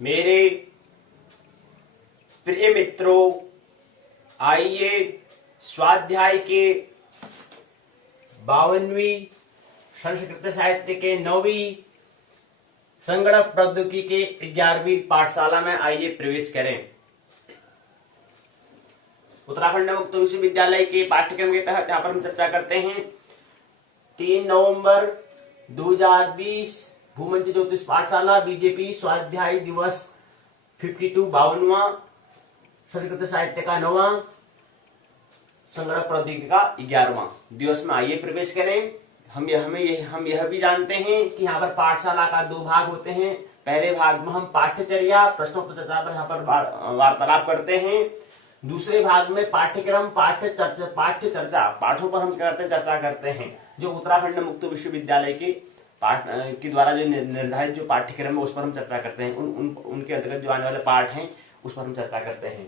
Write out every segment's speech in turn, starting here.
मेरे प्रिय मित्रों, आइए स्वाध्याय के 52वीं संस्कृत साहित्य के 9वीं संगणक प्रौद्योगिकी के 11वीं पाठशाला में आइए प्रवेश करें। उत्तराखंड मुक्त विश्वविद्यालय के पाठ्यक्रम के तहत यहाँ पर हम चर्चा करते हैं 3 नवंबर 2020 भूमंच ज्योतिष पाठशाला बीजेपी स्वाध्याय दिवस 52वां संस्कृत साहित्य का 9वां संगणक प्रौद्योगिकी का 11वां दिवस में आइए प्रवेश करें। हम यह भी जानते हैं कि यहाँ पर पाठशाला का 2 भाग होते हैं। पहले भाग में हम पाठ्यचर्या प्रश्नोत्तर चर्चा पर यहाँ पर वार्तालाप करते हैं। दूसरे भाग में पाठ्यक्रम पाठ्य चर्चा पाठों पर हम चर्चा करते हैं, जो उत्तराखंड मुक्त विश्वविद्यालय के के द्वारा जो निर्धारित जो पाठ्यक्रम है उस पर हम चर्चा करते हैं। उनके अंतर्गत जो आने वाले पाठ हैं उस पर हम चर्चा करते हैं।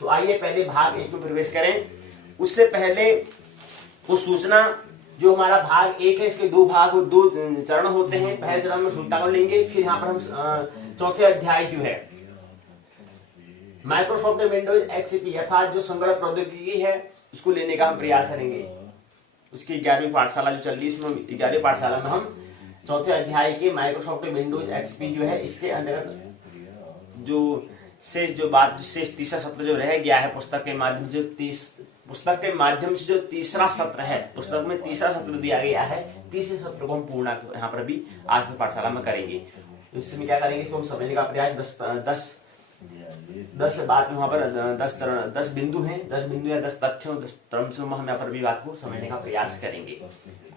तो आइए पहले भाग 1 में प्रवेश करें। उससे पहले कुछ सूचना, जो हमारा भाग 1 है इसके 2 चरण होते हैं। पहले चरण में सूचनावली लेंगे, फिर यहाँ पर हम चौथे अध्याय जो है माइक्रोसॉफ्ट विंडोज एक्सपी अर्थात जो संगणक प्रौद्योगिकी है उसको लेने का हम प्रयास करेंगे। उसकी 11वीं पाठशाला जो चल रही है उसमें 11वीं पाठशाला में हम चौथे अध्याय के माइक्रोसॉफ्ट विंडोज एक्सपी जो है इसके अंतर्गत जो शेष तीसरा सत्र जो रह गया है पुस्तक के माध्यम से जो तीसरा सत्र है, पुस्तक में तीसरा सत्र दिया गया है, तीसरे सत्र को हम पूर्ण यहाँ पर भी आज की पाठशाला में करेंगे। इसमें क्या करेंगे, इसको हम समझने का प्रयास 10 बात वहां पर 10 बिंदु हैं, 10 बिंदु या 10 तथ्यों 10 क्रम से हम यहाँ पर भी बात को समझने का प्रयास करेंगे।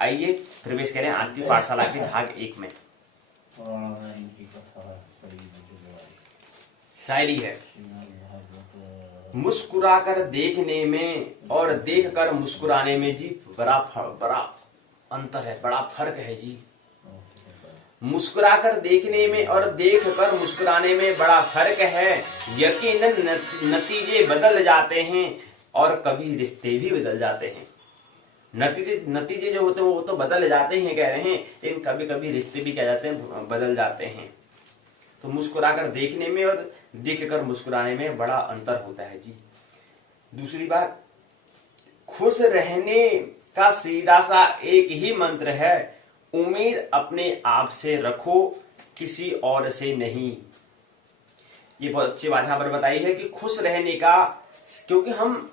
आइए प्रवेश करें आज की पाठशाला के भाग 1 में। शायरी है। मुस्कुराकर देखने में और देखकर मुस्कुराने में जी बड़ा अंतर है, बड़ा फर्क है जी। मुस्कुराकर देखने में और देखकर मुस्कुराने में बड़ा फर्क है। यकीनन नतीजे बदल जाते हैं और कभी रिश्ते भी बदल जाते हैं। नतीजे जो होते हैं वो तो बदल जाते हैं कह रहे हैं, लेकिन कभी कभी रिश्ते भी क्या जाते हैं, बदल जाते हैं। तो मुस्कुराकर देखने में और देखकर मुस्कुराने में बड़ा अंतर होता है जी। दूसरी बात, खुश रहने का सीधा सा एक ही मंत्र है, उम्मीद अपने आप से रखो किसी और से नहीं। ये बहुत अच्छी बात यहां पर बताई है कि खुश रहने का, क्योंकि हम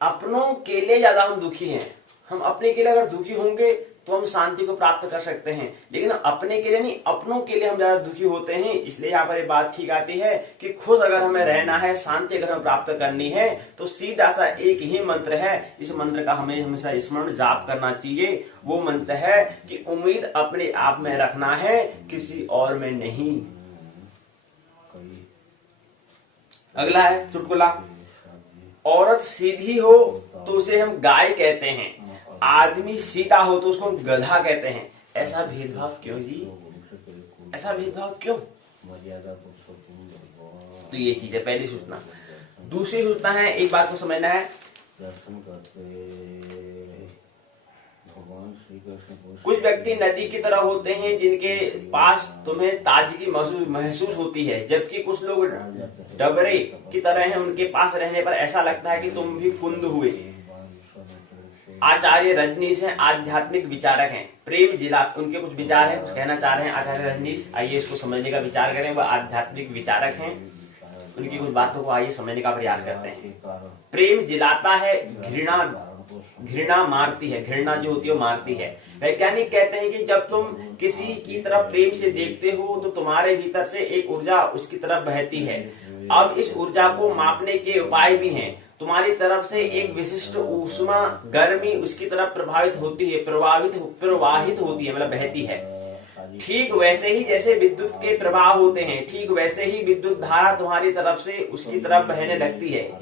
अपनों के लिए ज्यादा हम दुखी हैं। हम अपने के लिए अगर दुखी होंगे तो हम शांति को प्राप्त कर सकते हैं, लेकिन अपने के लिए नहीं, अपनों के लिए हम ज्यादा दुखी होते हैं। इसलिए यहाँ पर ये बात ठीक आती है कि खुश अगर हमें रहना है, शांति अगर हमें प्राप्त करनी है तो सीधा सा एक ही मंत्र है। इस मंत्र का हमें हमेशा स्मरण जाप करना चाहिए। वो मंत्र है कि उम्मीद अपने आप में रखना है, किसी और में नहीं। अगला है चुटकुला। औरत सीधी हो तो उसे हम गाय कहते हैं, आदमी सीधा हो तो उसको हम गधा कहते हैं। ऐसा भेदभाव क्यों जी, ऐसा भेदभाव क्यों? तो ये चीज है पहली सूचना। दूसरी सूचना है, एक बात को समझना है, कुछ व्यक्ति नदी की तरह होते हैं जिनके पास तुम्हें ताजगी महसूस होती है, जबकि कुछ लोग डबरे की तरह हैं, उनके पास रहने पर ऐसा लगता है कि तुम भी कुंद हुए। आचार्य रजनीश हैं, आध्यात्मिक विचारक हैं। प्रेम जिला उनके कुछ विचार हैं, कुछ कहना चाह रहे हैं आचार्य रजनीश। आइए इसको समझने का विचार करें। वह आध्यात्मिक विचारक हैं, उनकी कुछ बातों को आइए समझने का प्रयास करते हैं। प्रेम जिलाता है, घृणा मारती है। घृणा जो होती है वो मारती है। वैज्ञानिक कहते हैं कि जब तुम किसी की तरफ प्रेम से देखते हो तो तुम्हारे भीतर से एक ऊर्जा उसकी तरफ बहती है। अब इस ऊर्जा को मापने के उपाय भी हैं। तुम्हारी तरफ से एक विशिष्ट ऊष्मा गर्मी उसकी तरफ प्रवाहित होती है, मतलब बहती है। ठीक वैसे ही जैसे विद्युत के प्रवाह होते हैं, ठीक वैसे ही विद्युत धारा तुम्हारी तरफ से उसकी तरफ बहने लगती है।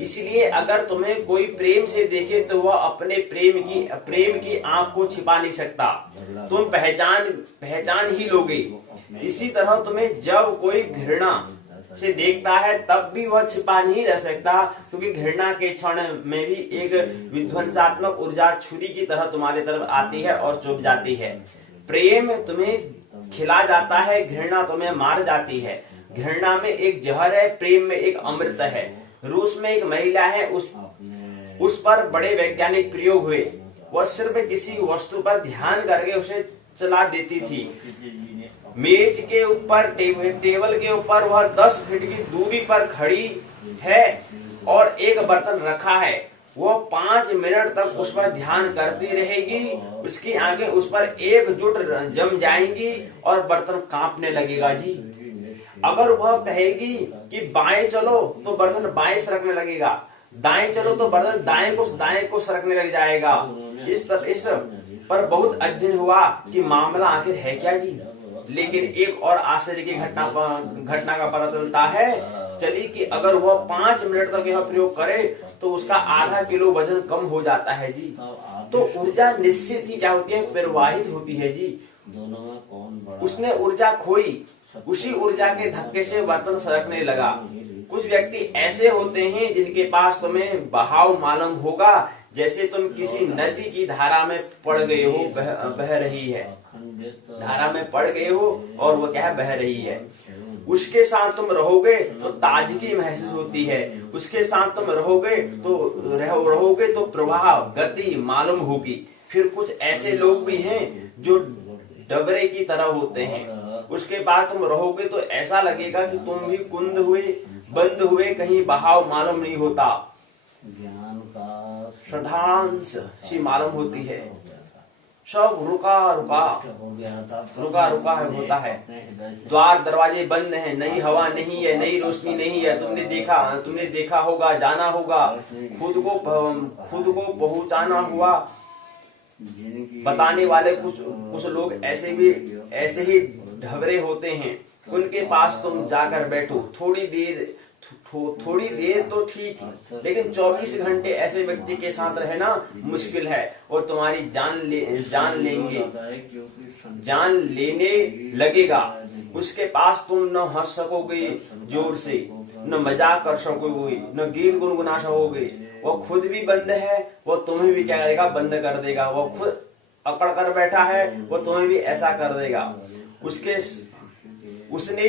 इसलिए अगर तुम्हें कोई प्रेम से देखे तो वह अपने प्रेम की आंख को छिपा नहीं सकता, तुम पहचान ही लोगे। इसी तरह तुम्हें जब कोई घृणा से देखता है तब भी वह छिपा नहीं रह सकता, क्योंकि घृणा के क्षण में भी एक विध्वंसात्मक ऊर्जा छुरी की तरह तुम्हारी तरफ आती है और चुभ जाती है। प्रेम तुम्हें खिला जाता है, घृणा तुम्हें मार जाती है। घृणा में एक जहर है, प्रेम में एक अमृत है। रूस में एक महिला है, उस पर बड़े वैज्ञानिक प्रयोग हुए। वह सिर्फ किसी वस्तु पर ध्यान करके उसे चला देती थी। मेज के ऊपर, टेबल के ऊपर वह 10 फीट की दूरी पर खड़ी है और एक बर्तन रखा है। वो 5 मिनट तक उस पर ध्यान करती रहेगी। उसकी आंखें उस पर एकजुट जम जाएंगी और बर्तन कांपने लगेगा जी। अगर वह कहेगी कि बाएं चलो तो बर्तन बाएं सरकने लगेगा, दाएं चलो तो बर्तन दाएं को सरकने लग जाएगा। इस पर बहुत अध्ययन हुआ कि मामला आखिर है क्या जी। लेकिन एक और आश्चर्य की घटना का पता चली कि अगर वह 5 मिनट तक यह प्रयोग करे तो उसका आधा किलो वजन कम हो जाता है जी। तो ऊर्जा निश्चित ही क्या होती है, प्रवाहित होती है जी। उसने ऊर्जा खोई, उसी ऊर्जा के धक्के से बर्तन सरकने लगा। कुछ व्यक्ति ऐसे होते हैं जिनके पास तुम्हें बहाव मालूम होगा, जैसे तुम किसी नदी की धारा में पड़ गए हो, बह रही है, धारा में पड़ गए हो और वो क्या है, बह रही है। उसके साथ तुम रहोगे तो ताजगी महसूस होती है, उसके साथ तुम रहोगे तो प्रवाह, गति मालूम होगी। फिर कुछ ऐसे लोग भी हैं जो डबरे की तरह होते हैं, उसके बाद तुम रहोगे तो ऐसा लगेगा कि तुम भी कुंद हुए, बंद हुए, कहीं बहाव मालूम नहीं होता, श्रद्धांश सी मालूम होती है, सब रुका रुका होता है। द्वार दरवाजे बंद हैं, नई हवा नहीं है, नई रोशनी नहीं है। तुमने देखा होगा, जाना होगा, खुद को पहुंचाना हुआ। बताने वाले कुछ लोग ऐसे ही ढबरे होते हैं। उनके पास तुम जाकर बैठो, थोड़ी देर तो ठीक, लेकिन 24 घंटे ऐसे व्यक्ति के साथ रहना मुश्किल है और तुम्हारी जान लेने लगेगा। उसके पास तुम न हंस सकोगे जोर से, न मजाक कर सकोगे, न गीत गुनगुना सकोगे। वो खुद भी बंद है, वो तुम्हें भी क्या करेगा, बंद कर देगा। वो खुद अकड़ कर बैठा है, वो तुम्हें भी ऐसा कर देगा। उसने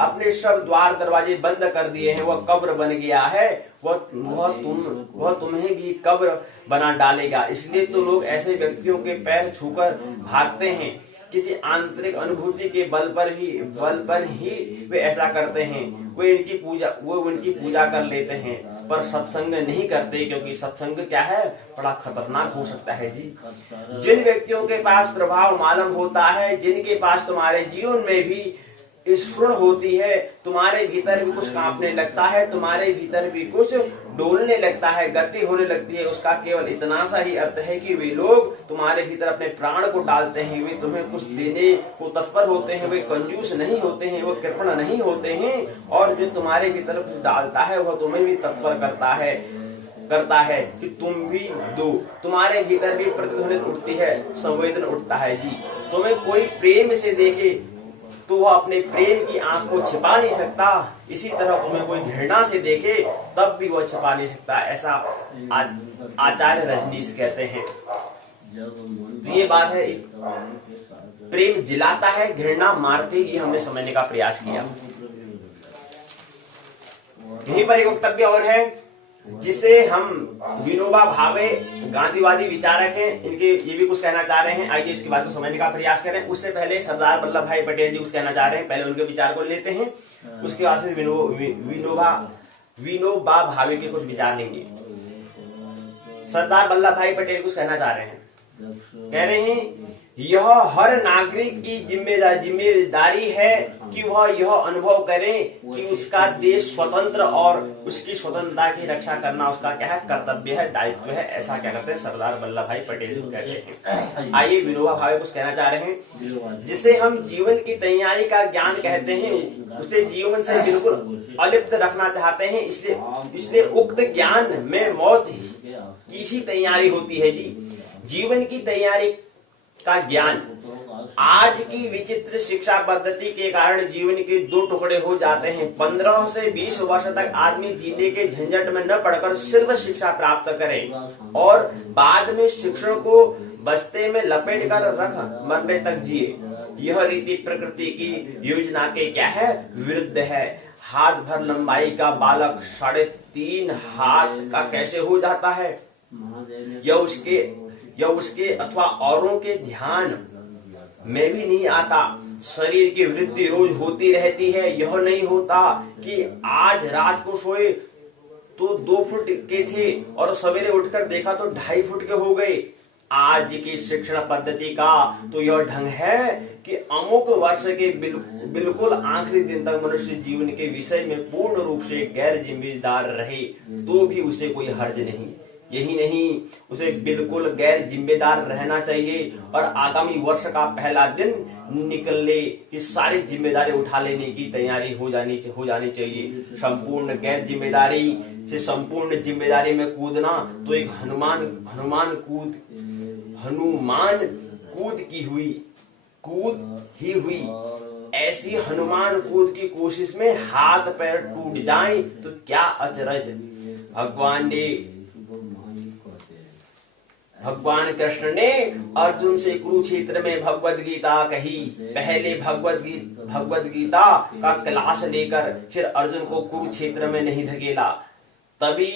अपने सब द्वार दरवाजे बंद कर दिए हैं, वह कब्र बन गया है, वह तुम्हें भी कब्र बना डालेगा। इसलिए तो लोग ऐसे व्यक्तियों के पैर छूकर भागते हैं। किसी आंतरिक अनुभूति के बल पर ही वे ऐसा करते हैं। वे उनकी पूजा कर लेते हैं, पर सत्संग नहीं करते, क्योंकि सत्संग क्या है, बड़ा खतरनाक हो सकता है जी। जिन व्यक्तियों के पास प्रभाव मालूम होता है, जिनके पास तुम्हारे जीवन में भी स्फुरण होती है, तुम्हारे भीतर भी कुछ कांपने लगता है, तुम्हारे भीतर भी कुछ डोलने लगता है, गति होने लगती है, उसका केवल इतना सा ही अर्थ है कि वे लोग तुम्हारे भीतर अपने प्राण को डालते हैं। वे तुम्हें कुछ देने को तत्पर होते हैं, वे कंजूस नहीं होते हैं, वो कृपण नहीं होते हैं। और जो तुम्हारे भीतर कुछ डालता है वह तुम्हें भी तत्पर करता है कि तुम भी दो। तुम्हारे भीतर भी प्रतिध्वनि उठती है, संवेदन उठता है जी। तुम्हें कोई प्रेम से देखे तो वह अपने प्रेम की आंख को छिपा नहीं सकता, इसी तरह तुम्हें कोई घृणा से देखे तब भी वह छिपा नहीं सकता, ऐसा आचार्य रजनीश कहते हैं। तो ये बात है, प्रेम जिलाता है, घृणा मारते ही हमने समझने का प्रयास किया। यहीं पर एक वक्तव्य और है जिसे हम विनोबा भावे गांधीवादी विचारक हैं, इनके ये भी कुछ कहना चाह रहे हैं। आइए इसकी बात को समझने का प्रयास करें। उससे पहले सरदार वल्लभ भाई पटेल जी कुछ कहना चाह रहे हैं, पहले उनके विचार को लेते हैं, उसके बाद फिर विनोबा भावे के कुछ विचार लेंगे। सरदार वल्लभ भाई पटेल कुछ कहना चाह रहे हैं, कह रहे हैं यह हर नागरिक की जिम्मेदारी है कि वह यह अनुभव करे कि उसका देश स्वतंत्र और उसकी स्वतंत्रता की रक्षा करना उसका क्या है, कर्तव्य है, दायित्व है। ऐसा क्या करते हैं सरदार वल्लभ भाई पटेल कहते हैं। आइए विनोबा भावे कुछ कहना चाह रहे हैं। जिसे हम जीवन की तैयारी का ज्ञान कहते हैं, उसे जीवन से बिल्कुल अलिप्त रखना चाहते हैं, इसलिए उक्त ज्ञान में मौत की ही तैयारी होती है जी। जीवन की तैयारी का ज्ञान। आज की विचित्र शिक्षा पद्धति के कारण जीवन के दो टुकड़े हो जाते हैं। 15 से 20 वर्ष तक आदमी जीने के झंझट में न पड़कर सिर्फ शिक्षा प्राप्त करे और बाद में शिक्षण को बस्ते में लपेट कर रख मरने तक जिए। यह रीति प्रकृति की योजना के क्या है, विरुद्ध है। हाथ भर लंबाई का बालक 3.5 हाथ का कैसे हो जाता है, यह उसके अथवा औरों के ध्यान में भी नहीं आता। शरीर की वृद्धि रोज होती रहती है। यह नहीं होता कि आज रात को सोए तो 2 फुट के थे और सवेरे उठकर देखा तो 2.5 फुट के हो गए। आज की शिक्षण पद्धति का तो यह ढंग है कि अमुक वर्ष के बिल्कुल आखिरी दिन तक मनुष्य जीवन के विषय में पूर्ण रूप से गैर जिम्मेदार रहे तो भी उसे कोई हर्ज नहीं। यही नहीं, उसे बिल्कुल गैर जिम्मेदार रहना चाहिए और आगामी वर्ष का पहला दिन निकलने की सारी जिम्मेदारी उठा लेने की तैयारी हो जानी चाहिए। संपूर्ण गैर जिम्मेदारी से संपूर्ण जिम्मेदारी में कूदना तो एक हनुमान कूद ही हुई। ऐसी हनुमान कूद की कोशिश में हाथ पैर टूट जाएं तो क्या अचरज। भगवान कृष्ण ने अर्जुन से कुरुक्षेत्र में भगवद गीता कही। पहले भगवद गीता का क्लास लेकर फिर अर्जुन को कुरुक्षेत्र में नहीं धकेला, तभी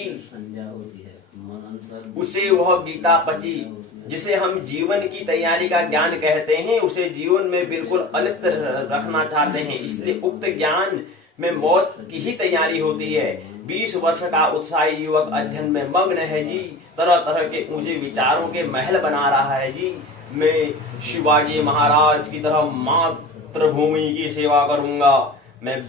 उसे वह गीता पची। जिसे हम जीवन की तैयारी का ज्ञान कहते हैं उसे जीवन में बिल्कुल अलिप्त रखना चाहते हैं। इसलिए उक्त ज्ञान में मौत की ही तैयारी होती है। 20 वर्ष का उत्साही युवक अध्ययन में मग्न है जी। तरह तरह के ऊंचे विचारों के महल बना रहा है जी। मैं शिवाजी महाराज की तरह मातृभूमि की सेवा करूंगा। मैं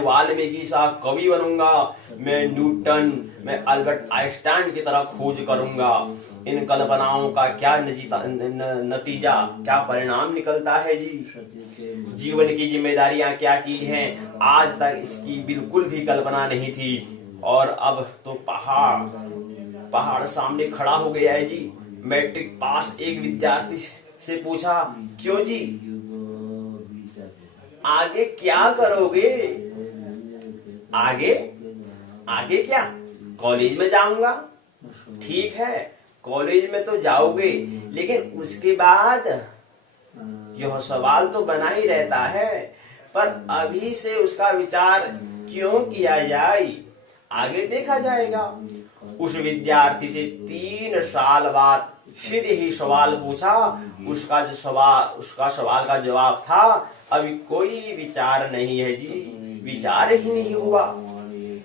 वाल्मीकि सा कवि बनूंगा। मैं न्यूटन, मैं अल्बर्ट आइंस्टाइन की तरह खोज करूंगा। इन कल्पनाओं का क्या नतीजा, क्या परिणाम निकलता है जी। जीवन की जिम्मेदारियां क्या चीज हैं, आज तक इसकी बिल्कुल भी कल्पना नहीं थी और अब तो पहाड़ सामने खड़ा हो गया है जी। मैट्रिक पास एक विद्यार्थी से पूछा, क्यों जी, आगे क्या करोगे? आगे क्या, कॉलेज में जाऊंगा। ठीक है, कॉलेज में तो जाओगे, लेकिन उसके बाद यह सवाल तो बना ही रहता है, पर अभी से उसका विचार क्यों किया जाए, आगे देखा जाएगा। उस विद्यार्थी से 3 साल बाद फिर यही सवाल पूछा। उसका सवाल का जवाब था, अभी कोई विचार नहीं है जी, विचार ही नहीं हुआ।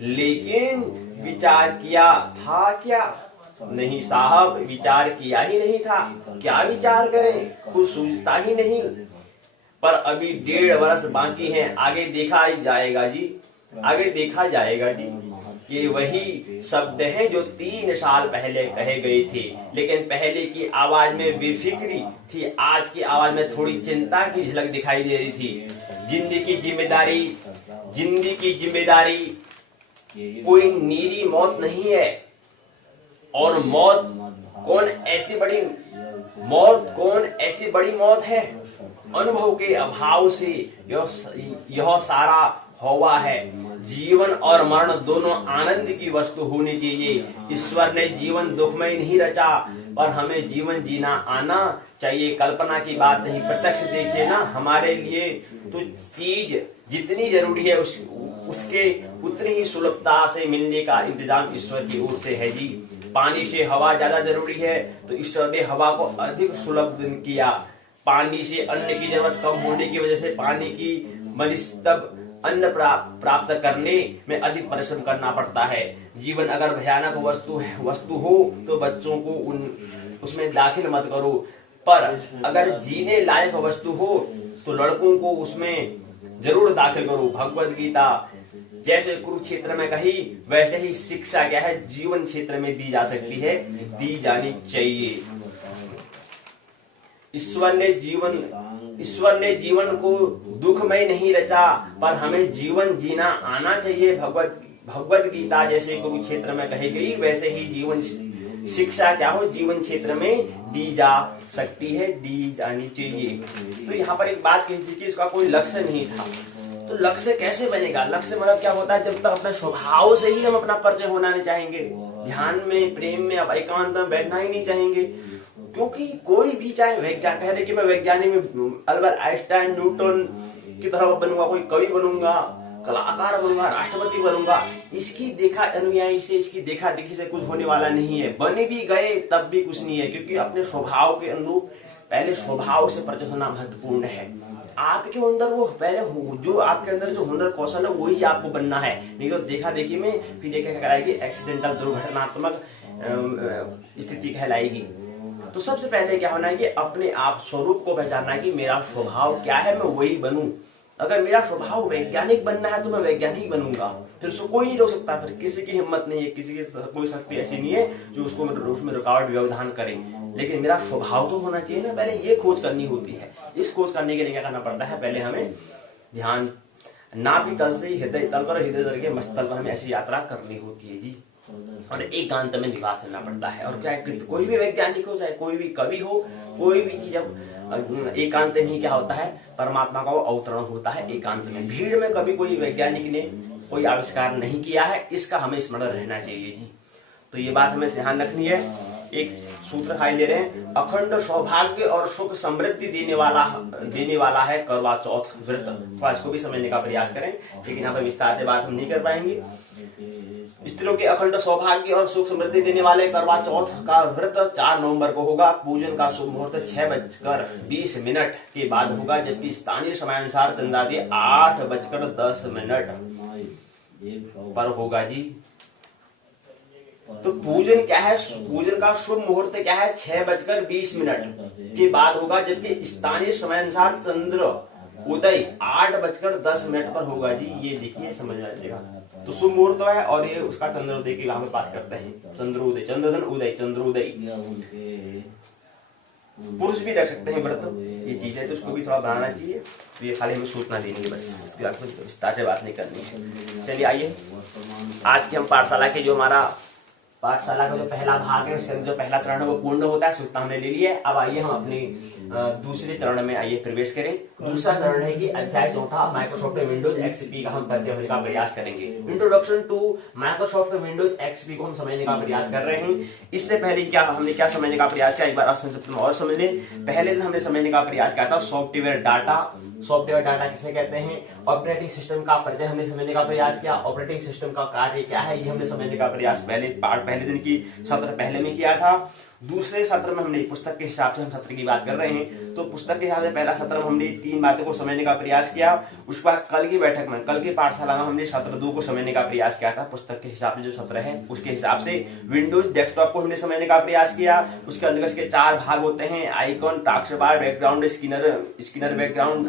लेकिन विचार किया था क्या? नहीं साहब, विचार किया ही नहीं था। क्या विचार करें, कुछ सूझता ही नहीं। पर अभी 1.5 वर्ष बाकी हैं, आगे देखा ही जाएगा जी, आगे देखा जाएगा जी। ये वही शब्द हैं जो 3 साल पहले कहे गए थे, लेकिन पहले की आवाज में बेफिक्री थी, आज की आवाज में थोड़ी चिंता की झलक दिखाई दे रही थी। जिंदगी की जिम्मेदारी कोई नीरी मौत नहीं है। और मौत कौन ऐसी बड़ी मौत है? अनुभव के अभाव से यह सारा हुआ है। जीवन और मरण दोनों आनंद की वस्तु होनी चाहिए। ईश्वर ने जीवन दुखमय नहीं रचा, पर हमें जीवन जीना आना चाहिए। कल्पना की बात नहीं, प्रत्यक्ष देखिए ना, हमारे लिए तो चीज जितनी जरूरी है उसके उतनी ही सुलभता से मिलने का इंतजाम ईश्वर की ओर से है जी। पानी से हवा ज्यादा जरूरी है तो ईश्वर ने हवा को अधिक सुलभ किया। पानी से अन्न की जरूरत कम होने की वजह से पानी की मनिस्तब अन्न प्राप्त करने में अधिक परिश्रम करना पड़ता है। जीवन अगर भयानक वस्तु हो तो बच्चों को उसमें दाखिल मत करो, पर अगर जीने लायक वस्तु हो तो लड़कों को उसमें जरूर दाखिल करो। भगवद गीता जैसे कुरुक्षेत्र में कही, वैसे ही शिक्षा क्या है, जीवन क्षेत्र में दी जा सकती है, दी जानी चाहिए। ईश्वर ने जीवन को दुखमय नहीं रचा, पर हमें जीवन जीना आना चाहिए। भगवद गीता जैसे कुरुक्षेत्र में कही गई, वैसे ही शिक्षा क्या हो, जीवन क्षेत्र में दी जा सकती है, दी जानी चाहिए। तो यहाँ पर एक बात कही थी कि इसका कोई लक्ष्य नहीं था। तो लक्ष्य कैसे बनेगा? लक्ष्य मतलब क्या होता है, जब तक अपने स्वभाव से ही हम अपना परिचय होना नहीं चाहेंगे, ध्यान में, प्रेम में, अब एकांत में बैठना ही नहीं चाहेंगे। क्योंकि कोई भी चाहे वैज्ञानिक कह रहे कि मैं वैज्ञानिक में अल्बर्ट आइंस्टाइन, न्यूटन की तरह बनूंगा, कोई कवि बनूंगा, कलाकार बनूंगा, राष्ट्रपति बनूंगा, इसकी देखा अनुयायी से, इसकी देखा देखी से कुछ होने वाला नहीं है। बने भी गए तब भी कुछ नहीं है, क्योंकि अपने स्वभाव के अनुरूप पहले स्वभाव से परिचित होना महत्वपूर्ण है। आपके अंदर वो पहले जो आपके अंदर जो हुनर कौशल है वही आपको बनना है, नहीं तो देखा देखी में फिर देखा कराएगी, एक्सीडेंटल दुर्घटनात्मक स्थिति कहलाएगी। तो सबसे पहले क्या होना है कि अपने आप स्वरूप को पहचानना है कि मेरा स्वभाव क्या है, मैं वही बनूं। अगर मेरा स्वभाव वैज्ञानिक बनना है तो मैं वैज्ञानिक बनूंगा, फिर उसको कोई नहीं रोक सकता, फिर किसी की हिम्मत नहीं है, किसी की कोई शक्ति ऐसी नहीं है जो उसको उसमें रुकावट व्यवधान करे। लेकिन मेरा स्वभाव तो होना चाहिए ना, पहले ये खोज करनी होती है। इस खोज करने के लिए क्या करना पड़ता है, पहले हमें ध्यान नाभि तल से हृदय तल पर, हृदय तल के मस्तक पर हमें ऐसी यात्रा करनी होती है जी, और एकांत में निवास करना पड़ता है। और क्या कोई भी वैज्ञानिक हो, चाहे कोई भी कवि हो, कोई भी चीज जब एकांत में क्या होता है, परमात्मा का वो अवतरण होता है एकांत में। भीड़ में कभी कोई वैज्ञानिक ने कोई आविष्कार नहीं किया है, इसका हमें स्मरण रहना चाहिए जी। तो ये बात हमें ध्यान रखनी है। एक सूत्र खाई दे रहे हैं, अखंड सौभाग्य और सुख समृद्धि देने वाला है करवा चौथ व्रत। तो इसको भी समझने का प्रयास करें, लेकिन यहाँ पर विस्तार से बात हम नहीं कर पाएंगे। स्त्रियों के अखंड सौभाग्य और सुख समृद्धि देने वाले करवा चौथ का व्रत 4 नवंबर को होगा। पूजन का शुभ मुहूर्त 6:20 के बाद होगा, जबकि स्थानीय समयानुसार चंद्रादि 8:10 पर होगा जी। तो पूजन क्या है, पूजन का शुभ मुहूर्त क्या है, 6:20 के बाद होगा, जबकि स्थानीय समयानुसार चंद्र उदय 8:10 पर होगा जी। ये देखिए, समझ में आएगा। तो शुभ मुहूर्त है और ये उसका चंद्रोदय की हम बात करते हैं। चंद्रोदय, चंद्रधन उदय, चंद्रोदय। पुरुष भी रख सकते हैं व्रत, ये चीज है, तो उसको भी थोड़ा बनाना चाहिए। तो ये खाली हमें सूचना देनी है बस, इसके बाद कुछ विस्तार से बात नहीं करनी है। चलिए आइए, आज की हम पाठशाला के जो हमारा पाठशाला का जो पहला भाग है, उसके जो पहला चरण है वो पूर्ण होता है, सूचना हमने ले ली है। अब आइए हम अपने दूसरे चरण में आइए प्रवेश करें। दूसरा चरण है कि अध्याय 4 माइक्रोसॉफ्ट विंडोज एक्सपी का हम परिचय होने का प्रयास करेंगे। Introduction to Microsoft Windows XP को हम समझने का प्रयास कर रहे हैं। इससे पहले हमने क्या समझने का प्रयास किया, एक बार संक्षिप्त में और समझ लें। पहले दिन हमने समझने का प्रयास किया था सॉफ्टवेयर डाटा। सॉफ्टवेयर डाटा किसे कहते हैं, ऑपरेटिंग सिस्टम का परिचय हमने समझने का प्रयास किया। ऑपरेटिंग सिस्टम का कार्य क्या है, ये हमने समझने का प्रयास पहले दिन की सत्र पहले में किया था। दूसरे सत्र में हमने पुस्तक के हिसाब से हम सत्र की बात कर रहे हैं, तो पुस्तक के हिसाब से पहला सत्र में हमने 3 बातों को समझने का प्रयास किया। उसके बाद कल की बैठक में, कल की पाठशाला में हमने सत्र 2 को समझने का प्रयास किया था। पुस्तक के हिसाब से जो सत्र है उसके हिसाब से विंडोज डेस्कटॉप को हमने समझने का प्रयास किया। उसके अंदर इसके 4 भाग होते हैं, आइकॉन, टास्क बार, बैकग्राउंड, स्किनर बैकग्राउंड,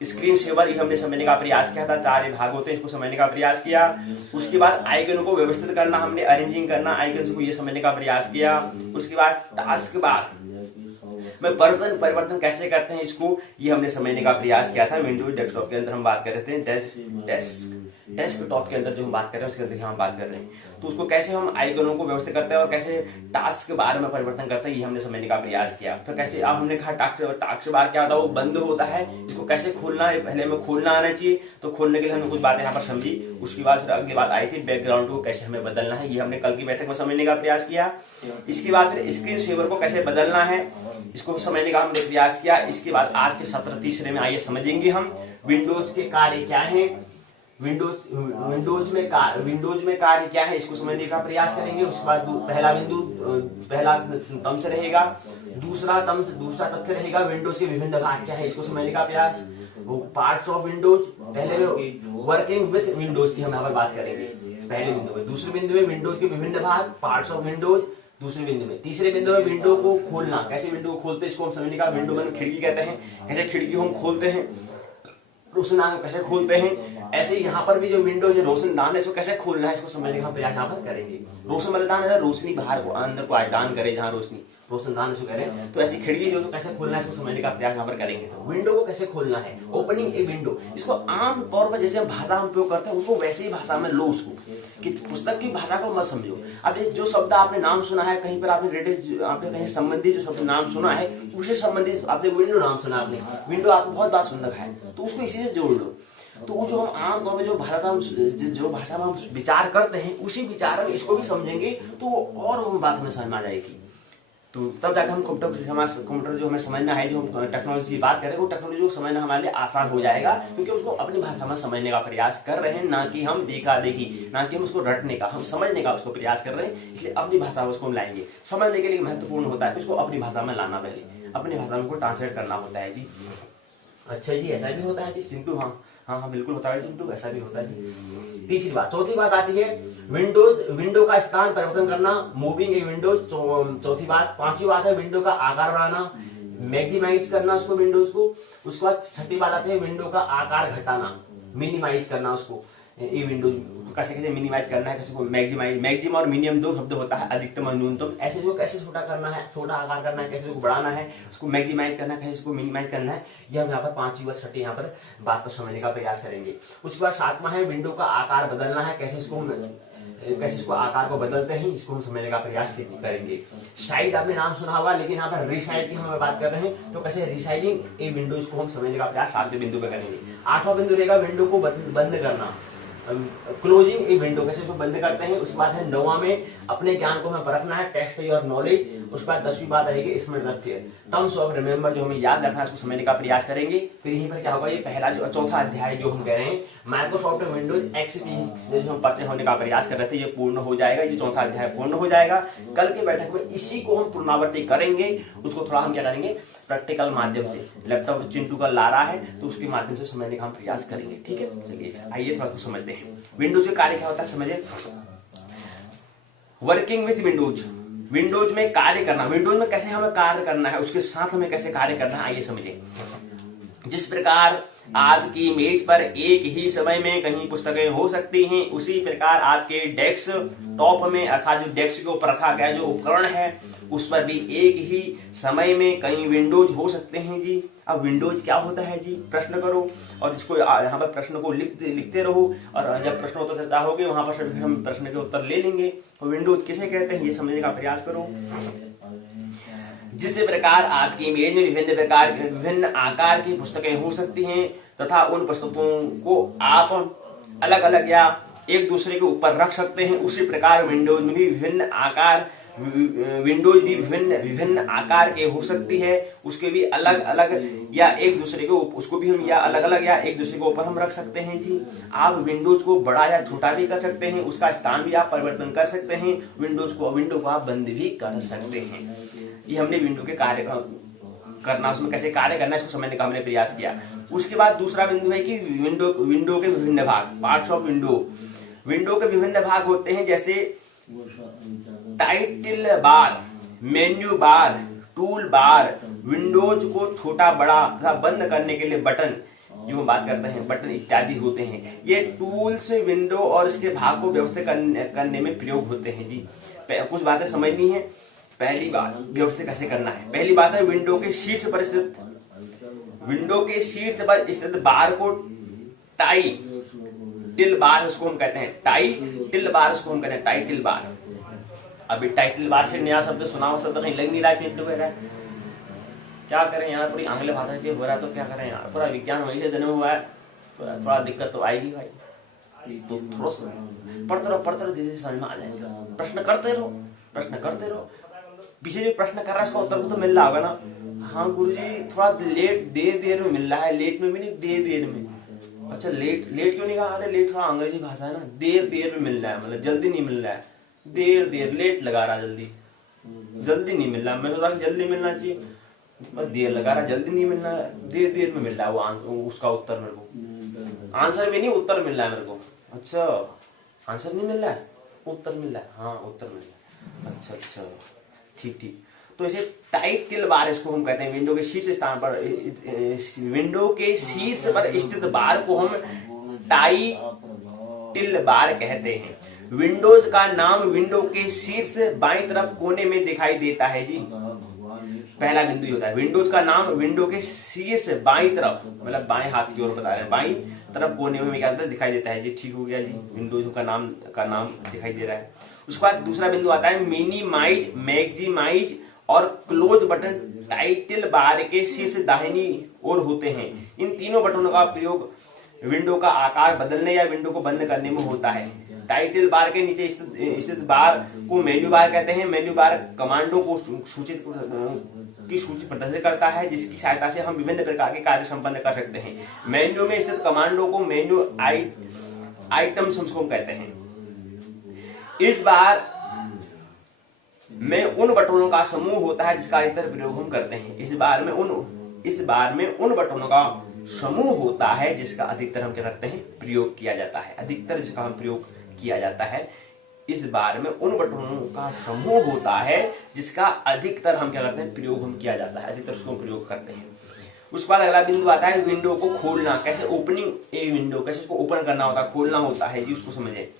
स्क्रीन सेवर, ये हमने समझने का प्रयास किया था। 4 भाग होते हैं, इसको समझने का प्रयास किया। उसके बाद आइकन को व्यवस्थित करना, हमने अरेंजिंग करना आइकन को, ये समझने का प्रयास किया। उसके बाद टास्क बार में परिवर्तन कैसे करते हैं, इसको ये हमने समझने का प्रयास किया था। विंडोज डेस्कटॉप के अंदर हम बात कर रहे थे, डेस्कटॉप के अंदर जो हम बात कर रहे हैं उसके अंदर हम बात कर रहे हैं, तो उसको कैसे हम आइकनों को व्यवस्थित करते हैं और कैसे टास्क बार में परिवर्तन करते हैं, ये हमने समझने का प्रयास किया। फिर कैसे अब हमने कहा टास्क बार क्या होता है, वो बंद होता है, इसको कैसे खोलना है, पहले हमें खोलना आना चाहिए, तो खोलने के लिए हमने कुछ बातें यहाँ पर समझी। उसके बाद फिर अगली बात आई थी बैकग्राउंड को कैसे हमें बदलना है, ये हमने कल की बैठक में समझने का प्रयास किया। इसके बाद फिर स्क्रीन सेवर को कैसे बदलना है, इसको समझने का हमने प्रयास किया। इसके बाद आज के सत्र तीसरे में आइए समझेंगे हम विंडोज के कार्य क्या है, विंडोज में कार्य क्या है, इसको समझने का प्रयास करेंगे। उसके बाद पहला तंत्र रहेगा, दूसरा तथ्य रहेगा विंडोज के विभिन्न भाग क्या है, इसको समझने का प्रयास। पार्ट्स ऑफ विंडोज, पहले में वर्किंग विथ विंडोज की हम यहाँ पर बात करेंगे पहले बिंदु में। दूसरे बिंदु में विंडोज के विभिन्न भाग, पार्ट्स ऑफ विंडोज दूसरे बिंदु में। तीसरे बिंदु में विंडो को खोलना, कैसे विंडो को खोलते हैं इसको हम समझने का। विंडो में खिड़की कहते हैं, कैसे खिड़की हम खोलते हैं, रोशना कैसे खोलते हैं, ऐसे ही यहाँ पर भी जो विंडो जो रोशनदान है इसको कैसे खोलना है इसको समझने का प्रयास यहाँ पर करेंगे। रोशनदान है रोशनी बाहर को अंदर को दान करे, जहाँ रोशनी रोशनदान इसको कह रहे हैं। तो ऐसी खिड़की जो कैसे खोलना है इसको समझने का प्रयास यहाँ पर करेंगे। तो विंडो को कैसे खोलना है, ओपनिंग ए विंडो, इसको आम तौर पर जैसे भाषा हम उपयोग करते हैं उसको वैसे ही भाषा में लो उसको, कि पुस्तक की भाषा को मत समझो। अब जो शब्द आपने नाम सुना है कहीं पर आपने रेडियो आपने कहीं संबंधित जो शब्द नाम सुना है उससे संबंधित आपने विंडो नाम सुना, आपने विंडो आपको बहुत बात सुन रखा है तो उसको इसी से जोड़ लो। तो वो जो हम आमतौर पर जो भाषा में हम विचार करते हैं उसी विचार में इसको भी समझेंगे तो और वो बात हमें समझ में आ जाएगी। तो तब जाकर हम कंप्यूटर जो हमें समझना है, जो हम टेक्नोलॉजी की बात करें वो टेक्नोलॉजी को समझना हमारे लिए आसान हो जाएगा, क्योंकि उसको अपनी भाषा में समझने का प्रयास कर रहे हैं, ना कि हम देखा देखी, ना कि हम उसको रटने का, हम समझने का उसको प्रयास कर रहे हैं। इसलिए अपनी भाषा में उसको हम लाएंगे। समझने के लिए महत्वपूर्ण होता है कि उसको अपनी भाषा में लाना, पहले अपनी भाषा में उसको ट्रांसलेट करना होता है जी। अच्छा जी, ऐसा भी होता है जी चिंटू? हाँ बिल्कुल होता है चिंटू, ऐसा भी होता है जी। तीसरी बात, चौथी बात आती है विंडो का स्थान परिवर्तन करना, मूविंग ए विंडो, चौथी बात। पांचवी बात है विंडो का आकार बढ़ाना, मैक्सिमाइज करना उसको विंडोज को। उसके बाद छठी बात आती है विंडो का आकार घटाना, मिनिमाइज करना उसको। ये विंडो कैसे मिनिमाइज करना है, कैसे को मैक्सिमाइज, मैक्सिमम और मिनिमम दो शब्द होता है, अधिकतम और न्यूनतम। ऐसे जो कैसे छोटा करना है, छोटा आकार करना है, कैसे उसको बढ़ाना है, उसको मैक्सिमाइज करना है, कैसे उसको मिनिमाइज करना है, यह हम यहाँ पर पांचवी व छठी यहाँ पर बात को समझने का प्रयास करेंगे। उसके बाद सातवां है विंडो का आकार बदलना है, कैसे इसको आकार को बदलते हैं इसको हम समझने का प्रयास करेंगे। शायद आपने नाम सुना होगा, लेकिन यहाँ पर रिसाइज की हम बात कर रहे हैं, तो कैसे रिसाइजिंग ए विंडो इसको हम समझने का प्रयास 7वें बिंदु पे करेंगे। 8वां बिंदु रहेगा विंडो को बंद करना, क्लोजिंग ए विंडो, कैसे इसको बंद करते हैं। उसके बाद है 9वां में अपने ज्ञान को हमें परखना है, टेस्ट योर नॉलेज। उसके बाद 10वीं बात रहेगी स्मरण रखते हैं, टर्म्स ऑफ रिमेंबर, जो हमें याद रखना है उसको समझने का प्रयास करेंगे। फिर यहीं पर क्या होगा, ये पहला जो चौथा अध्याय जो हम कह रहे हैं माइक्रोसॉफ्ट विंडोज एक्सपी जो हम परिचय होने का प्रयास कर रहे थे, ये पूर्ण हो जाएगा, ये चौथा अध्याय पूर्ण हो जाएगा। कल के बैठक में इसी को हम पुनरावृत्ति करेंगे, उसको थोड़ा हम क्या करेंगे प्रैक्टिकल माध्यम से। लैपटॉप चिंटू का ला रहा है तो उसके माध्यम से समझने का हम प्रयास करेंगे, ठीक है। चलिए आइए थोड़ा सा समझते हैं विंडोज के कार्य क्या होता है, समझे। वर्किंग विथ विंडोज, विंडोज में कार्य करना, विंडोज में कैसे हमें कार्य करना है, उसके साथ हमें कैसे कार्य करना है, आइए समझे। जिस प्रकार आपकी मेज पर एक ही समय में कहीं पुस्तकें हो सकती हैं, उसी प्रकार आपके डेस्कटॉप में अर्थात जो डेस्क के ऊपर रखा गया जो उपकरण है उस पर भी एक ही समय में कई विंडोज हो सकते हैं जी। अब विंडोज क्या होता है जी, प्रश्न करो और इसको यहाँ पर प्रश्न को लिखते रहो, और जब प्रश्न उत्तर चर्चा होगी वहां पर हम प्रश्न के उत्तर ले लेंगे। तो विंडोज किसे कहते हैं ये समझने का प्रयास करो। जिस प्रकार आपकी इमेज में विभिन्न आकार की पुस्तकें हो सकती हैं तथा उन पुस्तकों को आप अलग अलग या एक दूसरे के ऊपर रख सकते हैं, उसी प्रकार विंडोज भी विभिन्न आकार के हो सकती है, उसके भी अलग अलग या एक दूसरे के उसको भी हम या अलग अलग या एक दूसरे के ऊपर हम रख सकते हैं जी। आप विंडोज को बड़ा या छोटा भी कर सकते हैं, उसका स्थान भी आप परिवर्तन कर सकते हैं, विंडो को आप बंद भी कर सकते हैं। ये हमने विंडो के कार्य करना, उसमें कैसे कार्य करना इसको समझने का हमने प्रयास किया। उसके बाद दूसरा बिंदु है कि विंडो के विभिन्न भाग, पार्ट्स ऑफ विंडो के विभिन्न भाग होते हैं, जैसे title bar, menu bar, tool bar, Windows को छोटा बड़ा तथा बंद करने के लिए बटन, जो हम बात करते हैं बटन इत्यादि होते हैं। ये टूल्स विंडो और इसके भाग को व्यवस्थित करने में प्रयोग होते हैं जी। कुछ बातें समझनी है। पहली बात व्यवस्थित कैसे करना है, पहली बात है विंडो के शीर्ष पर स्थित बार को टाइटल बार उसको हम कहते हैं, टाइटल बार। अभी टाइटल बार से नया शब्द सुना हुआ शब्द कहीं लग नहीं रहा है, क्या करें यार, पूरी आंग्ल भाषा से हो रहा है तो क्या करें यार, पूरा विज्ञान वही से जन्म हुआ है, थोड़ा दिक्कत तो आएगी भाई। तो थोड़ा सा पढ़ते रहो धीरे समझ में आ जाएगा। प्रश्न करते रहो। पीछे जो प्रश्न कर रहा है उसका उत्तर को तो मिल रहा होगा ना। हाँ गुरुजी थोड़ा देर में मिल रहा है, लेट में भी नहीं, देर में। अच्छा लेट क्यों नहीं कहा, अरे लेट थोड़ा अंग्रेजी भाषा है ना, देर में मिल रहा है, मतलब जल्दी नहीं मिल रहा है, देर लेट लगा रहा, जल्दी नहीं मिल रहा। मैं सोचा कि जल्दी मिलना चाहिए, पर देर लगा रहा, जल्दी नहीं मिल रहा है, देर में मिल रहा है वो उसका उत्तर मेरे को। आंसर भी नहीं, उत्तर मिल रहा है मेरे को। अच्छा आंसर नहीं मिल रहा है, उत्तर मिल रहा है। हाँ उत्तर मिल रहा है। अच्छा ठीक। तो इसे टाइटल बार इसको हम कहते हैं। विंडो के शीर्ष स्थान पर, विंडो के शीर्ष पर स्थित बार को हम टाइटल बार कहते हैं। विंडोज का नाम विंडो के शीर्ष बाईं तरफ कोने में दिखाई देता है जी। पहला बिंदु ही होता है, विंडोज का नाम विंडो के शीर्ष बाईं तरफ, मतलब बाएं हाथ की ओर बता रहे हैं, बाईं तरफ कोने में क्या दिखाई देता है जी। ठीक हो गया जी, विंडोज का नाम दिखाई दे रहा है। उसके बाद दूसरा बिंदु आता है मिनिमाइज, मैक्सिमाइज और क्लोज बटन टाइटल बार के शीर्ष दाहिनी ओर होते हैं। इन तीनों बटनों का प्रयोग विंडो का आकार बदलने या विंडो को बंद करने में होता है। टाइटल बार के नीचे स्थित बार को मेन्यू बार कहते हैं। मेन्यू बार कमांडों को सूची प्रदर्शित करता है, जिसकी सहायता से हम विभिन्न प्रकार के कार्य संपन्न कर सकते हैं। मेन्यू में स्थित कमांडों को मेन्यू आइटम्स कहते हैं। इस बार में उन बटनों का समूह होता है जिसका अधिकतर प्रयोग हम करते हैं। इस बार में उन बटनों का समूह होता है जिसका अधिकतर हम क्या करते हैं, प्रयोग किया जाता है। अधिकतर जिसका हम प्रयोग किया जाता है। इस बार में उन बटनों का समूह होता है जिसका अधिकतर हम क्या करते हैं, प्रयोग हम किया जाता है, अधिकतर उसको प्रयोग करते हैं। उसके बाद अगला बिंदु आता है विंडो को खोलना। कैसे ओपनिंग ए विंडो, कैसे उसको ओपन करना होता है, खोलना होता है जी, उसको समझे।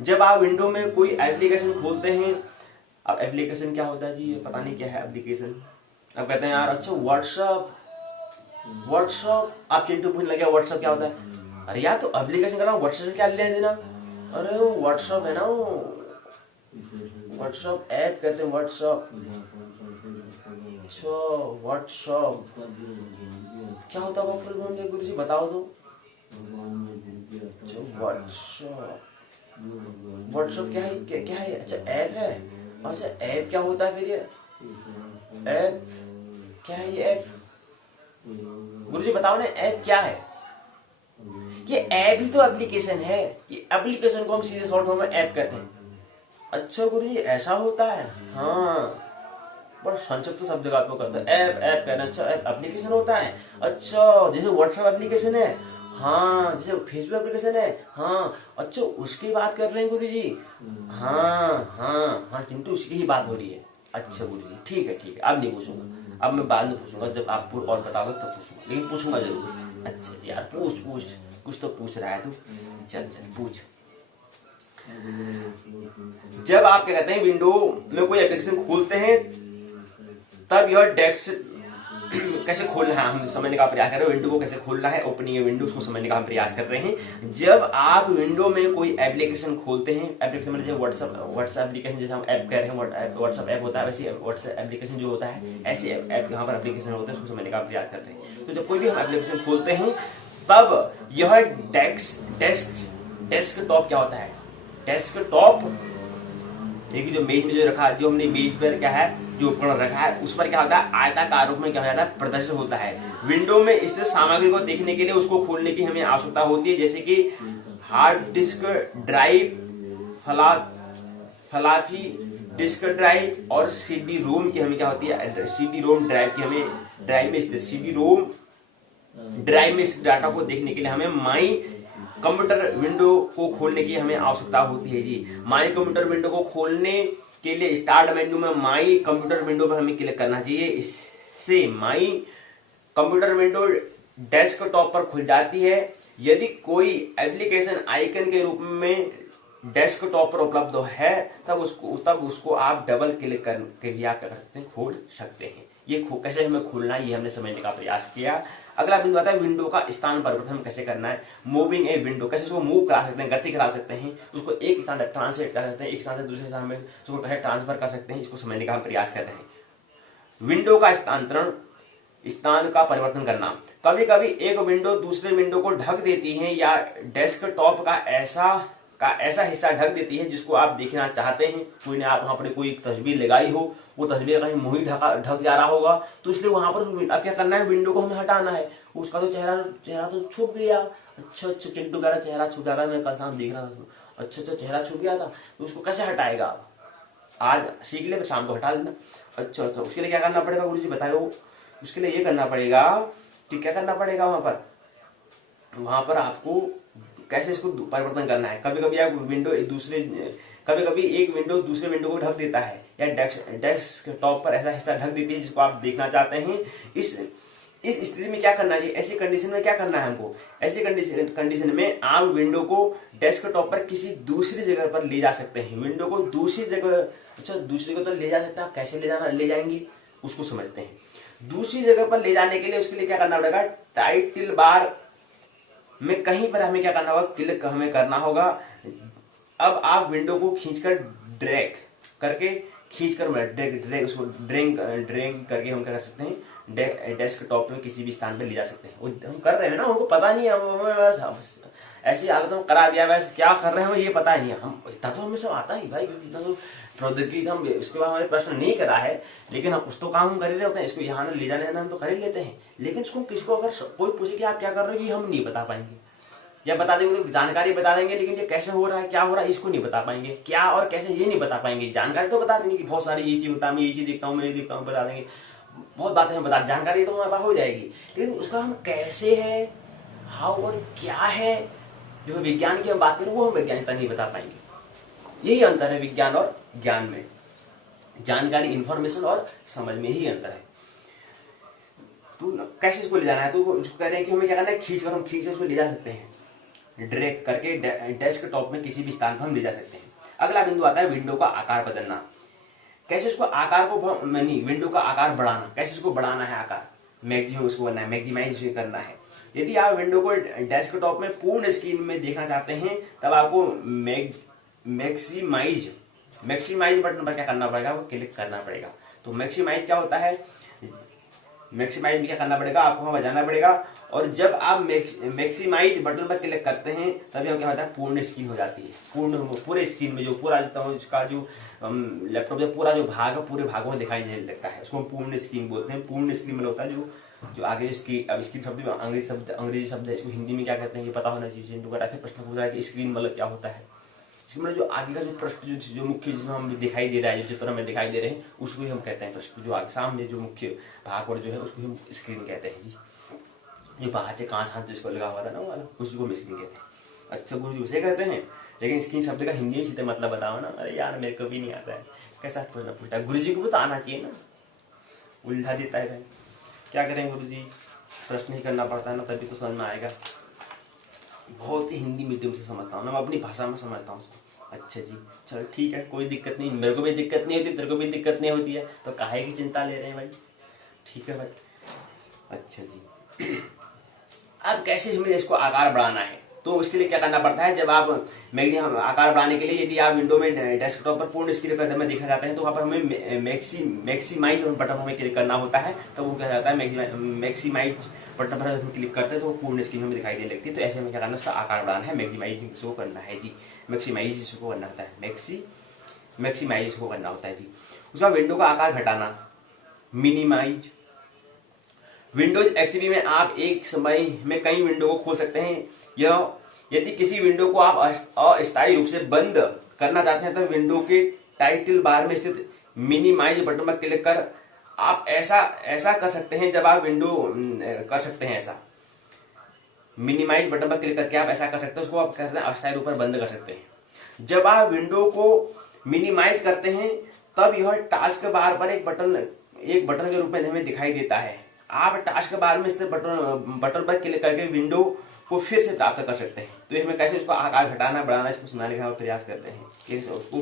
जब आप विंडो में कोई एप्लीकेशन खोलते हैं, अब एप्लीकेशन क्या होता है जी, ये पता नहीं क्या है एप्लीकेशन। अब कहते हैं यार अच्छा व्हाट्सएप, आप चिंटू पूछने लगे व्हाट्सएप क्या होता है। अरे यार तो एप्लीकेशन कर रहा हूँ, व्हाट्सएप क्या ले देना। अरे वो व्हाट्सएप है ना, व्हाट्सएप ऐप कहते हैं, व्हाट्सएप। अच्छा व्हाट्सएप क्या होता है फुल फॉर्म गुरु जी बताओ तो। व्हाट्सएप क्या है, अच्छा ऐप है। अच्छा ऐप क्या होता है फिर, ये ऐप क्या है, ये ऐप गुरुजी बताओ ना, ऐप क्या है। ये ऐप ही तो एप्लीकेशन है, ये एप्लीकेशन को हम सीधे शॉर्ट फॉर्म में ऐप कहते हैं। अच्छा गुरुजी ऐसा होता है, हाँ पर संक्षिप्त तो सब जगह पे करता है, ऐप कहना। अच्छा ऐप एप्लीकेशन होता है, अच्छा जैसे व्हाट्सएप एप्लीकेशन है, हाँ जैसे फेसबुक एप्लीकेशन है, हाँ अच्छा उसकी बात कर रहे हैं गुरुजी। हाँ चिंटू उसकी ही बात हो रही है। अच्छा गुरुजी ठीक है, अब नहीं पूछूंगा, अब मैं बाद में पूछूंगा, जब आप और बताओगे तब पूछूंगा, लेकिन पूछूंगा जरूर। अच्छा जी यार पूछ कुछ तो पूछ रहा है तू, चल पूछ। जब आप क्या कहते हैं विंडो में कोई एप्लीकेशन खोलते हैं तब यह डेस्क कैसे खोलना है हम समझने का प्रयास कर रहे हैं। विंडो को कैसे खोलना है, ओपनिंग है विंडो, उसको समझने का हम प्रयास कर रहे हैं। जब आप विंडो में कोई एप्लीकेशन खोलते हैं, एप्लीकेशन मतलब व्हाट्सएप एप्लीकेशन, जैसे हम ऐप कह रहे हैं व्हाट्सएप ऐप होता है, वैसे व्हाट्सएप एप्लीकेशन जो होता है ऐसे ऐप यहाँ पर एप्लीकेशन होता है, उसको समझने का प्रयास कर रहे हैं। तो जब कोई भी हम एप्लीकेशन खोलते हैं तब यह डेस्कटॉप क्या होता है, डेस्कटॉप देखिए जो मेज में जो रखा, जो हमने मेज पर क्या है जो उपकरण रखा है उस पर क्या होता है, आयताकार रूप में क्या हो जाता है, प्रदर्शित होता है। विंडो में स्थित सामग्री को देखने के लिए उसको खोलने की हमें आवश्यकता होती है, जैसे कि hard disk drive, floppy disk drive और सीडी रोम की हमें क्या होती है, सीडी रोम ड्राइव की हमें ड्राइव में स्थित सीडी रोम ड्राइव में स्थित डाटा को देखने के लिए हमें माई कंप्यूटर विंडो को खोलने की हमें आवश्यकता होती है जी। माई कंप्यूटर विंडो को खोलने के लिए स्टार्ट मेन्यू में माई कंप्यूटर विंडो पर हमें क्लिक करना चाहिए। इससे माई कंप्यूटर विंडो डेस्कटॉप पर खुल जाती है। यदि कोई एप्लीकेशन आइकन के रूप में डेस्कटॉप पर उपलब्ध है तब उसको आप डबल क्लिक करके भी आप क्या कर सकते हैं, खोल सकते हैं। ये कैसे हमें खोलना है ये हमने समझने का प्रयास किया। अगला बिंदु आता है विंडो का स्थान परिवर्तन कैसे करना है। मूविंग ए विंडो, कैसे उसको मूव करा सकते हैं, गति करा सकते हैं, उसको एक स्थान तक ट्रांसलेट कर सकते हैं, एक स्थान से दूसरे स्थान में उसको कैसे ट्रांसफर कर सकते हैं, इसको समझने का हम प्रयास कर रहे हैं। विंडो का स्थानांतरण, स्थान का परिवर्तन करना। कभी कभी एक विंडो दूसरे विंडो को ढक देती है या डेस्कटॉप का ऐसा हिस्सा ढक देती है जिसको आप देखना चाहते हैं। कोई ने आप वहां पर कोई तस्वीर लगाई हो, वो तस्वीर कहीं मुंह ढक जा रहा होगा, तो इसलिए वहां पर अब क्या करना है, विंडो को हमें हटाना है। उसका तो चेहरा तो छुप गया। अच्छा चिंटू कह रहा चेहरा छुप गया था, मैं कल शाम देख रहा था। अच्छा चेहरा छुप गया था, तो उसको कैसे हटाएगा, आज सीख ले, शाम को हटा लेना। अच्छा उसके लिए क्या करना पड़ेगा गुरु जी बताओ। उसके लिए ये करना पड़ेगा कि क्या करना पड़ेगा, वहां पर आपको कैसे इसको परिवर्तन करना है। कभी कभी आप कभी कभी एक विंडो दूसरे विंडो को ढक देता है या डेस्कटॉप पर ऐसा हिस्सा ढक देती है जिसको आप देखना चाहते हैं। इस स्थिति में क्या करना चाहिए, ऐसी कंडीशन में क्या करना है हमको, ऐसी कंडीशन में आप विंडो को डेस्कटॉप पर किसी दूसरी जगह पर ले जा सकते हैं। विंडो को दूसरी जगह, अच्छा दूसरी जगह तो ले जा सकते हैं, आप कैसे ले जाएंगे उसको समझते हैं। दूसरी जगह पर ले जाने के लिए उसके लिए क्या करना पड़ेगा, टाइटल बार में कहीं पर हमें क्या करना होगा, क्लिक हमें करना होगा। अब आप विंडो को खींचकर ड्रैग करके ड्रैग उसको ड्रैग करके हम क्या कर सकते हैं, डेस्कटॉप में किसी भी स्थान पे ले जा सकते हैं। हम कर रहे हैं ना, उनको पता नहीं है, बस ऐसी हालत में करा दिया, वैसे क्या कर रहे हैं ये पता ही नहीं है। हम इतना तो हमें सब आता ही भाई, क्योंकि इतना तो प्रौद्योगिकी हम इसके बाद हमारे प्रश्न नहीं करा है, लेकिन हम कुछ तो काम हम कर ही रहे होते हैं। इसको यहाँ ले जाने हम तो कर ही लेते हैं, लेकिन इसको किसको अगर कोई पूछे कि आप क्या कर रहे हो, ये हम नहीं बता पाएंगे, या बता देंगे जानकारी बता देंगे, लेकिन ये कैसे हो रहा है, क्या हो रहा है, इसको नहीं बता पाएंगे। क्या और कैसे ये नहीं बता पाएंगे। जानकारी तो बता देंगे कि बहुत सारी ये चीज होता है, मैं ये चीज देखता हूँ, मैं ये देखता हूँ, बता देंगे, बहुत बातें हम बता, जानकारी तो हमारे पास हो जाएगी, लेकिन उसका हम कैसे है, हाउ और क्या है, जो विज्ञान की हम बात करें वो हम वैज्ञानिकता नहीं बता पाएंगे। यही अंतर है विज्ञान और ज्ञान में, जानकारी, इंफॉर्मेशन और समझ में ही अंतर है। तो कैसे इसको ले जाना है, तो उसको कह रहे हैं कि हमें क्या करना है, हम खींच कर उसको ले जा सकते हैं, ड्रैग करके डेस्कटॉप में किसी भी स्थान पर हम ले जा सकते हैं। अगला बिंदु आता है विंडो का आकार बदलना। कैसे उसको आकार को विंडो का आकार बढ़ाना, कैसे उसको बढ़ाना है, आकार मैक्सिमम उसको करना है, मैक्सिमाइज करना है। यदि आप विंडो को डेस्कटॉप में पूर्ण स्क्रीन में देखना चाहते हैं, तब आपको मैक्सिमाइज बटन पर क्या करना पड़ेगा, वो क्लिक करना पड़ेगा। तो मैक्सिमाइज क्या होता है, मैक्सिमाइज में क्या करना पड़ेगा, आपको वहां बजाना पड़ेगा, और जब आप मैक्सिमाइज बटन पर क्लिक करते हैं तब क्या होता है, पूर्ण स्क्रीन हो जाती है। पूरे स्क्रीन में जो पूरा उसका जो लैपटॉप का पूरा जो भाग है, पूरे भागों में दिखाई देने लगता है, उसको हम पूर्ण स्क्रीन बोलते हैं। पूर्ण स्क्रीन में होता है जो आगे स्क्रीन शब्द अंग्रेजी शब्द है, इसको हिंदी में क्या कहते हैं ये पता होना चाहिए। प्रश्न पूछ रहा है कि स्क्रीन मतलब क्या होता है, इसके मतलब जो आगे का जो पृष्ठ जो मुख्य जिसमें हम दिखाई दे रहा है, जो चित्र में दिखाई दे रहे हैं, उसको ही हम कहते हैं पृष्ठ। जो आगे सामने जो मुख्य भाग और जो है उसको हम स्क्रीन कहते हैं जी। जो बाहर से कांच हाथ जिसको लगा हुआ था ना वाला, उसको हम स्क्रीन कहते हैं। अच्छा गुरु जी उसे कहते हैं, लेकिन स्क्रीन शब्द का हिंदी में सीधे मतलब बताओ ना। अरे यार मेरे को भी नहीं आता है, कैसा प्रश्न पूछा, गुरु जी को भी तो आना चाहिए ना, उलझा देता है। क्या करें गुरु जी, प्रश्न ही करना पड़ता है ना, तभी तो समझ में आएगा। बहुत ही हिंदी मीडियम से समझता हूँ ना, मैं अपनी भाषा में समझता हूँ उसको। अच्छा जी चलो ठीक है, कोई दिक्कत नहीं, मेरे को भी दिक्कत नहीं होती, तेरे को भी दिक्कत नहीं होती है, तो काहे की चिंता ले रहे हैं भाई। ठीक है भाई। अच्छा जी अब कैसे हमें इसको आकार बढ़ाना है, तो उसके लिए क्या करना पड़ता है, जब आप आकार बढ़ाने के लिए यदि आप विंडो में डेस्कटॉप पर पूर्ण स्क्रीन पर में देखना चाहते हैं, तो वहां पर हमें मैक्सिमाइज बटन हमें क्लिक करना होता है। तो वो क्या जाता है, मैक्सिमाइज बटन पर हम क्लिक करते हैं तो पूर्ण स्क्रीन हमें दिखाई देने लगती है। तो ऐसे में क्या करना है, उसका आकार बढ़ाना है, मैक्सिमाइज को करना है जी, मैक्सिमाइज को करना होता है, मैक्सिमाइज को करना होता है जी। उसका विंडो का आकार घटाना, मिनिमाइज। विंडोज एक्सपी में आप एक समय में कई विंडो को खोल सकते हैं। यह यदि किसी विंडो को आप अस्थायी रूप से बंद करना चाहते हैं, तो विंडो के टाइटल बार में स्थित मिनिमाइज बटन पर क्लिक कर आप ऐसा कर सकते हैं। जब आप विंडो कर सकते हैं ऐसा, मिनिमाइज बटन पर क्लिक करके आप ऐसा कर सकते हैं, उसको आप कहते हैं अस्थायी रूप से बंद कर सकते हैं। जब आप विंडो को मिनिमाइज करते हैं, तब यह टास्क बार पर एक बटन के रूप में हमें दिखाई देता है। आप टास्क बार में स्थित बटन पर क्लिक करके विंडो को फिर से प्राप्त कर सकते हैं। तो इसमें कैसे उसको आकार घटाना बढ़ाना, इसको समझाने का प्रयास करते हैं, कैसे उसको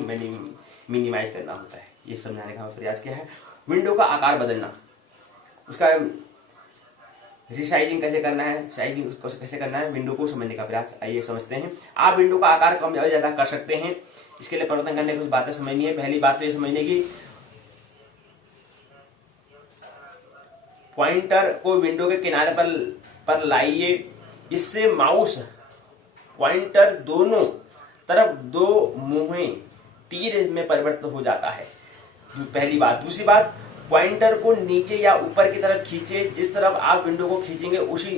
मिनिमाइज करना होता है, ये समझाने का प्रयास किया है। विंडो का आकार बदलना, उसका रिसाइजिंग कैसे करना है, साइजिंग कैसे करना है, विंडो को समझने का प्रयास आइए समझते हैं। आप विंडो का आकार कम या ज्यादा कर सकते हैं, इसके लिए परिवर्तन करने की कुछ बातें समझनी है। पहली बात तो ये समझने की, पॉइंटर को विंडो के किनारे पर लाइए, इससे माउस पॉइंटर दोनों तरफ दो मुहें तीर में परिवर्तित हो जाता है, पहली बात। दूसरी बात, पॉइंटर को नीचे या ऊपर की तरफ खींचे, जिस तरफ आप विंडो को खींचेंगे उसी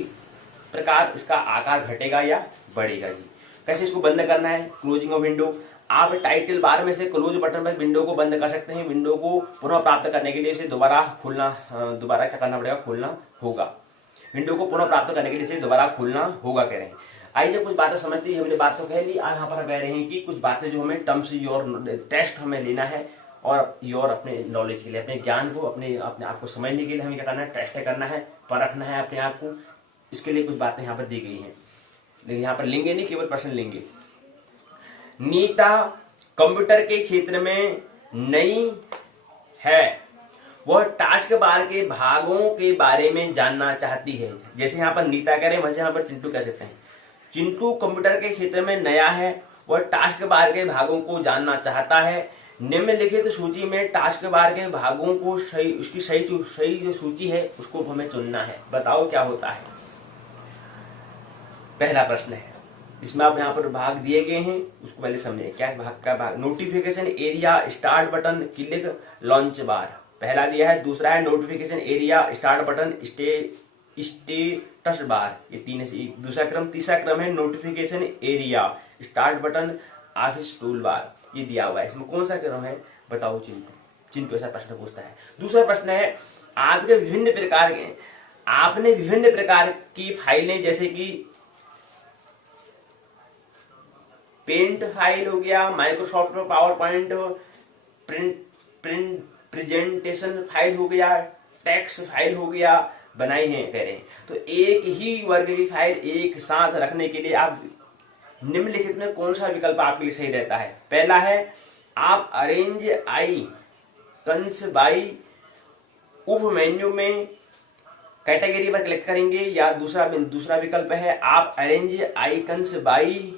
प्रकार इसका आकार घटेगा या बढ़ेगा जी। कैसे इसको बंद करना है, क्लोजिंग ऑफ विंडो। आप टाइटल बार में से क्लोज बटन पर विंडो को बंद कर सकते हैं। विंडो को पुनः प्राप्त करने के लिए इसे दोबारा क्या करना पड़ेगा, खोलना होगा। विंडो को पुनः प्राप्त करने के लिए इसे दोबारा खोलना होगा कह रहे हैं। आइए कुछ बातें समझते हैं, हमने बात तो कह ली। आज यहाँ पर कह रहे हैं कि कुछ बातें जो हमें टर्म्स और टेस्ट हमें लेना है, और अपने नॉलेज के लिए, अपने ज्ञान को, अपने अपने आप को समझने के लिए हमें क्या करना है, टेस्ट करना है, परखना है अपने आप को। इसके लिए कुछ बातें यहाँ पर दी गई हैं, लेकिन यहाँ पर लेंगे नहीं, केवल प्रश्न लेंगे। नीता कंप्यूटर के क्षेत्र में नई है, वह टास्क बार के भागों के बारे में जानना चाहती है। जैसे यहाँ पर नीता कह रहे हैं, वैसे यहाँ पर चिंटू कह सकते हैं। चिंटू कंप्यूटर के क्षेत्र में नया है, वह टास्क बार के भागों को जानना चाहता है। निम्नलिखित सूची में टास्क बार के भागों को उसकी सही जो सूची है उसको हमें चुनना है। बताओ क्या होता है। पहला प्रश्न है, इसमें आप यहाँ पर भाग दिए गए हैं, उसको पहले समझिए। क्या भाग का भाग, notification area, start button, click, launch बार, पहला दिया है। दूसरा है notification area, start button, status bar, ये तीन है दूसरा क्रम। तीसरा क्रम है notification area, start button, office tool bar, ये दिया हुआ है। इसमें कौन सा क्रम है बताओ चिंटू। चिंटू ऐसा प्रश्न पूछता है। दूसरा प्रश्न है, आपने विभिन्न प्रकार की फाइलें, जैसे कि पेंट फाइल हो गया, Microsoft power point, presentation file हो गया, टेक्स्ट फाइल हो गया, बनाई है कह रहे हैं। तो एक ही वर्ग की फाइल एक साथ रखने के लिए आप निम्नलिखित में कौन सा विकल्प आपके लिए सही रहता है। पहला है, आप अरेंज आइकन्स बाई उप मेन्यू में कैटेगरी पर क्लिक करेंगे, या दूसरा विकल्प है, आप अरेंज आइकन्स बाई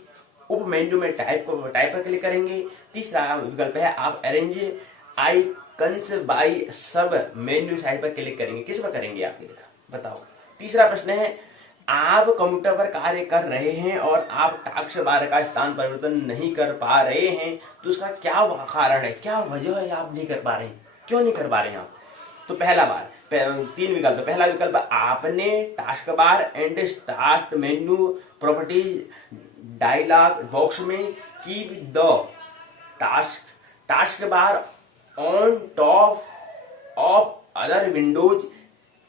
उप मेन्यू में टाइप पर क्लिक करेंगे। तीसरा विकल्प है, आप अरेंज आइकन्स बाई सब मेन्यू साइज पर क्लिक करेंगे। किस पर करेंगे आप, बताओ। तीसरा प्रश्न है, आप कंप्यूटर पर कार्य कर रहे हैं और आप टास्क बार का स्थान परिवर्तन नहीं कर पा रहे हैं, तो उसका क्या कारण है, क्या वजह है आप नहीं कर पा रहे हैं, क्यों नहीं कर पा रहे हैं आप। तो तीन विकल्प। पहला विकल्प, आपने task bar and start menu properties dialog box में keep the task bar on top of other windows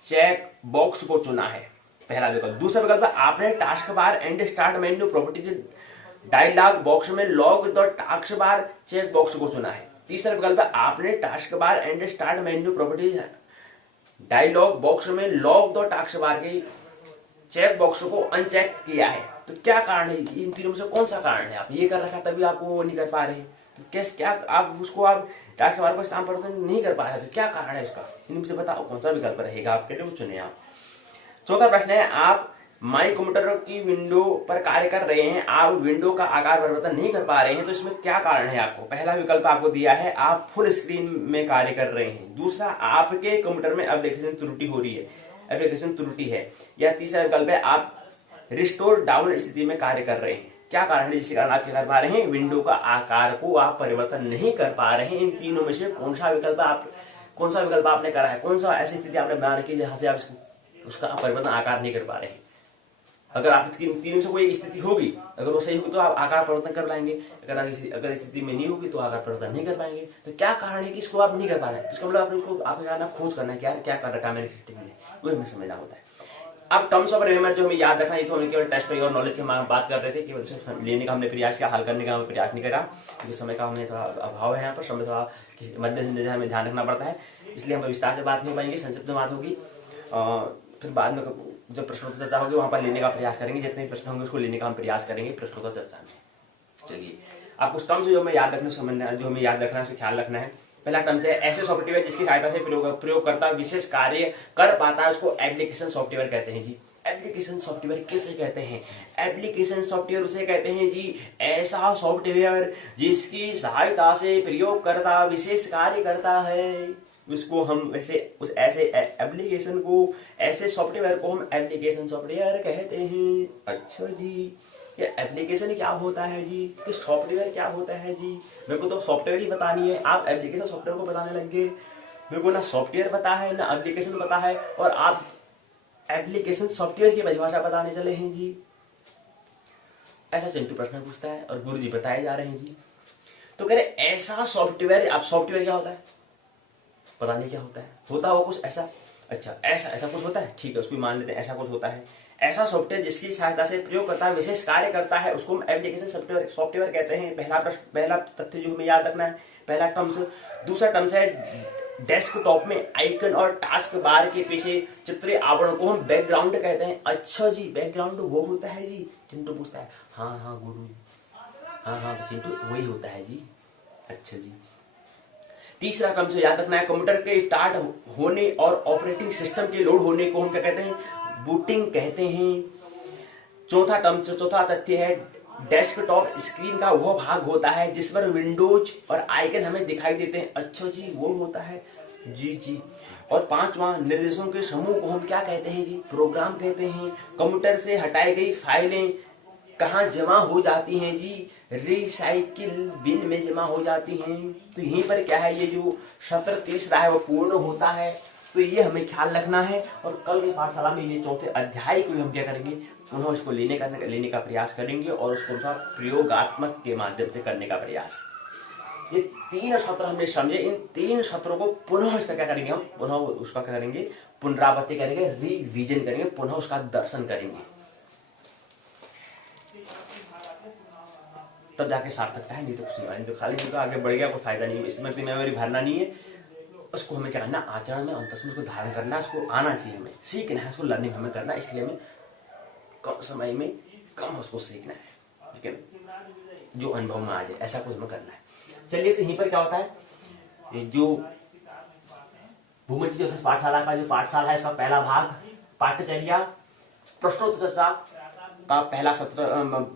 check box को चुना है, पहला विकल्प। दूसरा विकल्प, आपने task bar and start menu properties dialog box में lock the task bar check box को चुना है। तीसरा विकल्प, आपने task bar and start menu properties dialog box में लॉग द टास्क बार के चेक बॉक्स को अनचेक किया है। तो क्या कारण है, इन तीनों में से कौन सा कारण है। आप ये कर रखा तभी आप वो नहीं कर पा रहे हैं, तो कैसे, क्या आप टास्क बार को स्थान परिवर्तन नहीं कर पा रहे, तो क्या कारण है इसका, इनमें से बताओ कौन सा विकल्प रहेगा आपके लिए, वो चुने आप। चौथा प्रश्न है, आप माई कंप्यूटर की विंडो पर कार्य कर रहे हैं, आप विंडो का आकार परिवर्तन नहीं कर पा रहे हैं, तो इसमें क्या कारण है आपको। पहला विकल्प आपको दिया है, आप फुल स्क्रीन में कार्य कर रहे हैं। दूसरा, आपके कंप्यूटर में एप्लीकेशन त्रुटि है, या तीसरा विकल्प है, आप रिस्टोर डाउन स्थिति में कार्य कर रहे हैं। क्या कारण है जिसके कारण आप क्या कर पा रहे हैं, विंडो का आकार को आप परिवर्तन नहीं कर पा रहे हैं। इन तीनों में से कौन सा विकल्प आपने करा है, कौन सा ऐसी स्थिति आपने बना रखी है जहां से आप उसका परिवर्तन आकार नहीं कर पा रहे हैं। अगर आप तीनों से कोई एक स्थिति होगी, अगर वो सही होगी तो आप आकार परिवर्तन कर पाएंगे, अगर स्थिति में नहीं होगी तो आकार परिवर्तन नहीं कर पाएंगे। तो क्या कारण है कि इसको आप नहीं कर पा रहे हैं, इसका मतलब आपने उसको आपके कारण खोज करना है, क्या कर रखा है मेरे सिस्टम में, वो हमें समझना होता है। अब टर्म्स ऑफ रेमेंट जो हमें याद रखना है, तो हम केवल टेस्ट और नॉलेज की बात कर रहे थे, केवल लेने का हमने प्रयास किया, हल करने का हमें प्रयास नहीं करा, क्योंकि समय का हमें थोड़ा अभाव है यहाँ पर, समय थोड़ा मध्य से हमें ध्यान रखना पड़ता है, इसलिए हम विस्तार से बात नहीं हो पाएंगे, संक्षिप्त में बात होगी। फिर बाद में जब प्रश्नोत्तर चर्चा होगी वहां पर लेने का प्रयास करेंगे, जितने प्रश्न होंगे उसको लेने का हम प्रयास करेंगे प्रश्नोत्तर चर्चा में। चलिए, आप कुछ टर्म्स जो हमें याद रखना है उसका ख्याल रखना है। पहला टर्म है, ऐसे सॉफ्टवेयर जिसकी सहायता से प्रयोगकर्ता विशेष कार्य कर पाता है, उसको एप्लीकेशन सॉफ्टवेयर कहते हैं जी। एप्लीकेशन सॉफ्टवेयर किसे कहते हैं, एप्लीकेशन सॉफ्टवेयर उसे कहते हैं जी, ऐसा सॉफ्टवेयर जिसकी सहायता से प्रयोगकर्ता विशेष कार्य करता है, उसको हम ऐसे एप्लीकेशन को, ऐसे सॉफ्टवेयर को हम एप्लीकेशन सॉफ्टवेयर कहते हैं। अच्छा जी, ये एप्लीकेशन क्या होता है जी, ये सॉफ्टवेयर क्या होता है जी, मेरे को तो सॉफ्टवेयर ही बतानी है, आप एप्लीकेशन सॉफ्टवेयर को बताने लग गए। मेरे को ना सॉफ्टवेयर पता है ना एप्लीकेशन पता है, और आप एप्लीकेशन सॉफ्टवेयर की परिभाषा बताने चले हैं जी। ऐसा चिंटू प्रश्न पूछता है और गुरु जी बताए जा रहे हैं जी। तो कह रहे ऐसा सॉफ्टवेयर, आप सॉफ्टवेयर क्या होता है पता नहीं क्या होता है, होता होगा कुछ ऐसा। अच्छा, ऐसा ऐसा कुछ होता है, ठीक है, उसको मान लेते हैं ऐसा कुछ होता है। ऐसा सॉफ्टवेयर जिसकी सहायता से प्रयोगकर्ता विशेष कार्य करता है उसको हम एप्लीकेशन सॉफ्टवेयर कहते हैं। पहला तथ्य जो हमें याद रखना है, पहला टर्म्स। दूसरा टर्म्स है डेस्कटॉप में आइकन और टास्क बार के पीछे चित्रीय आवरण को हम बैकग्राउंड कहते हैं। अच्छा जी, बैकग्राउंड वो होता है जी? चिंटू पूछता है। हाँ हाँ गुरु, हाँ चिंटू वही होता है जी। अच्छा जी। तीसरा क्रम से याद रखना है, कंप्यूटर के स्टार्ट होने और ऑपरेटिंग सिस्टम के लोड होने को हम क्या कहते हैं? बूटिंग कहते हैं। चौथा तथ्य है डेस्कटॉप स्क्रीन का वह भाग होता है जिस पर विंडोज और आइकन हमें दिखाई देते हैं। अच्छा जी, वो होता है जी जी। और पांचवा, निर्देशों के समूह को हम क्या कहते हैं जी? प्रोग्राम कहते हैं। कंप्यूटर से हटाई गई फाइलें कहाँ जमा हो जाती हैं जी? रिसाइकिल बिन में जमा हो जाती हैं। तो यहीं पर क्या है, ये जो सत्र तीसरा है वो पूर्ण होता है। तो ये हमें ख्याल रखना है। और कल की पाठशाला में ये चौथे अध्याय को हम क्या करेंगे, पुनः इसको लेने का प्रयास करेंगे और उसको प्रयोगात्मक के माध्यम से करने का प्रयास। ये 3 सत्र हमने समझे, इन 3 सत्रों को पुनः इसका क्या करेंगे, हम पुनः उसका क्या करेंगे, पुनरावृत्ति करेंगे, रिवीजन करेंगे, पुनः उसका दर्शन करेंगे, तब जाके सार्थकता है। नहीं तो कुछ नहीं, तो खाली तो आगे बढ़ गया कोई फायदा नहीं है। इसमें भी मेमोरी भरना नहीं है, उसको हमें क्या करना, आचरण में अंतस में उसको धारण करना, उसको आना चाहिए, हमें सीखना है, उसको लर्निंग हमें करना है। इसलिए हमें कम समय में कम उसको सीखना है, ठीक है, जो अनुभव में आ जाए ऐसा कुछ हमें करना है। चलिए, तो यहीं पर क्या होता है, जो भूमध्य ज्योतिष पाठशाला का जो पाठशाला है, इसका पहला भाग पाठ्यचर्या प्रश्नोत्तर का पहला सत्र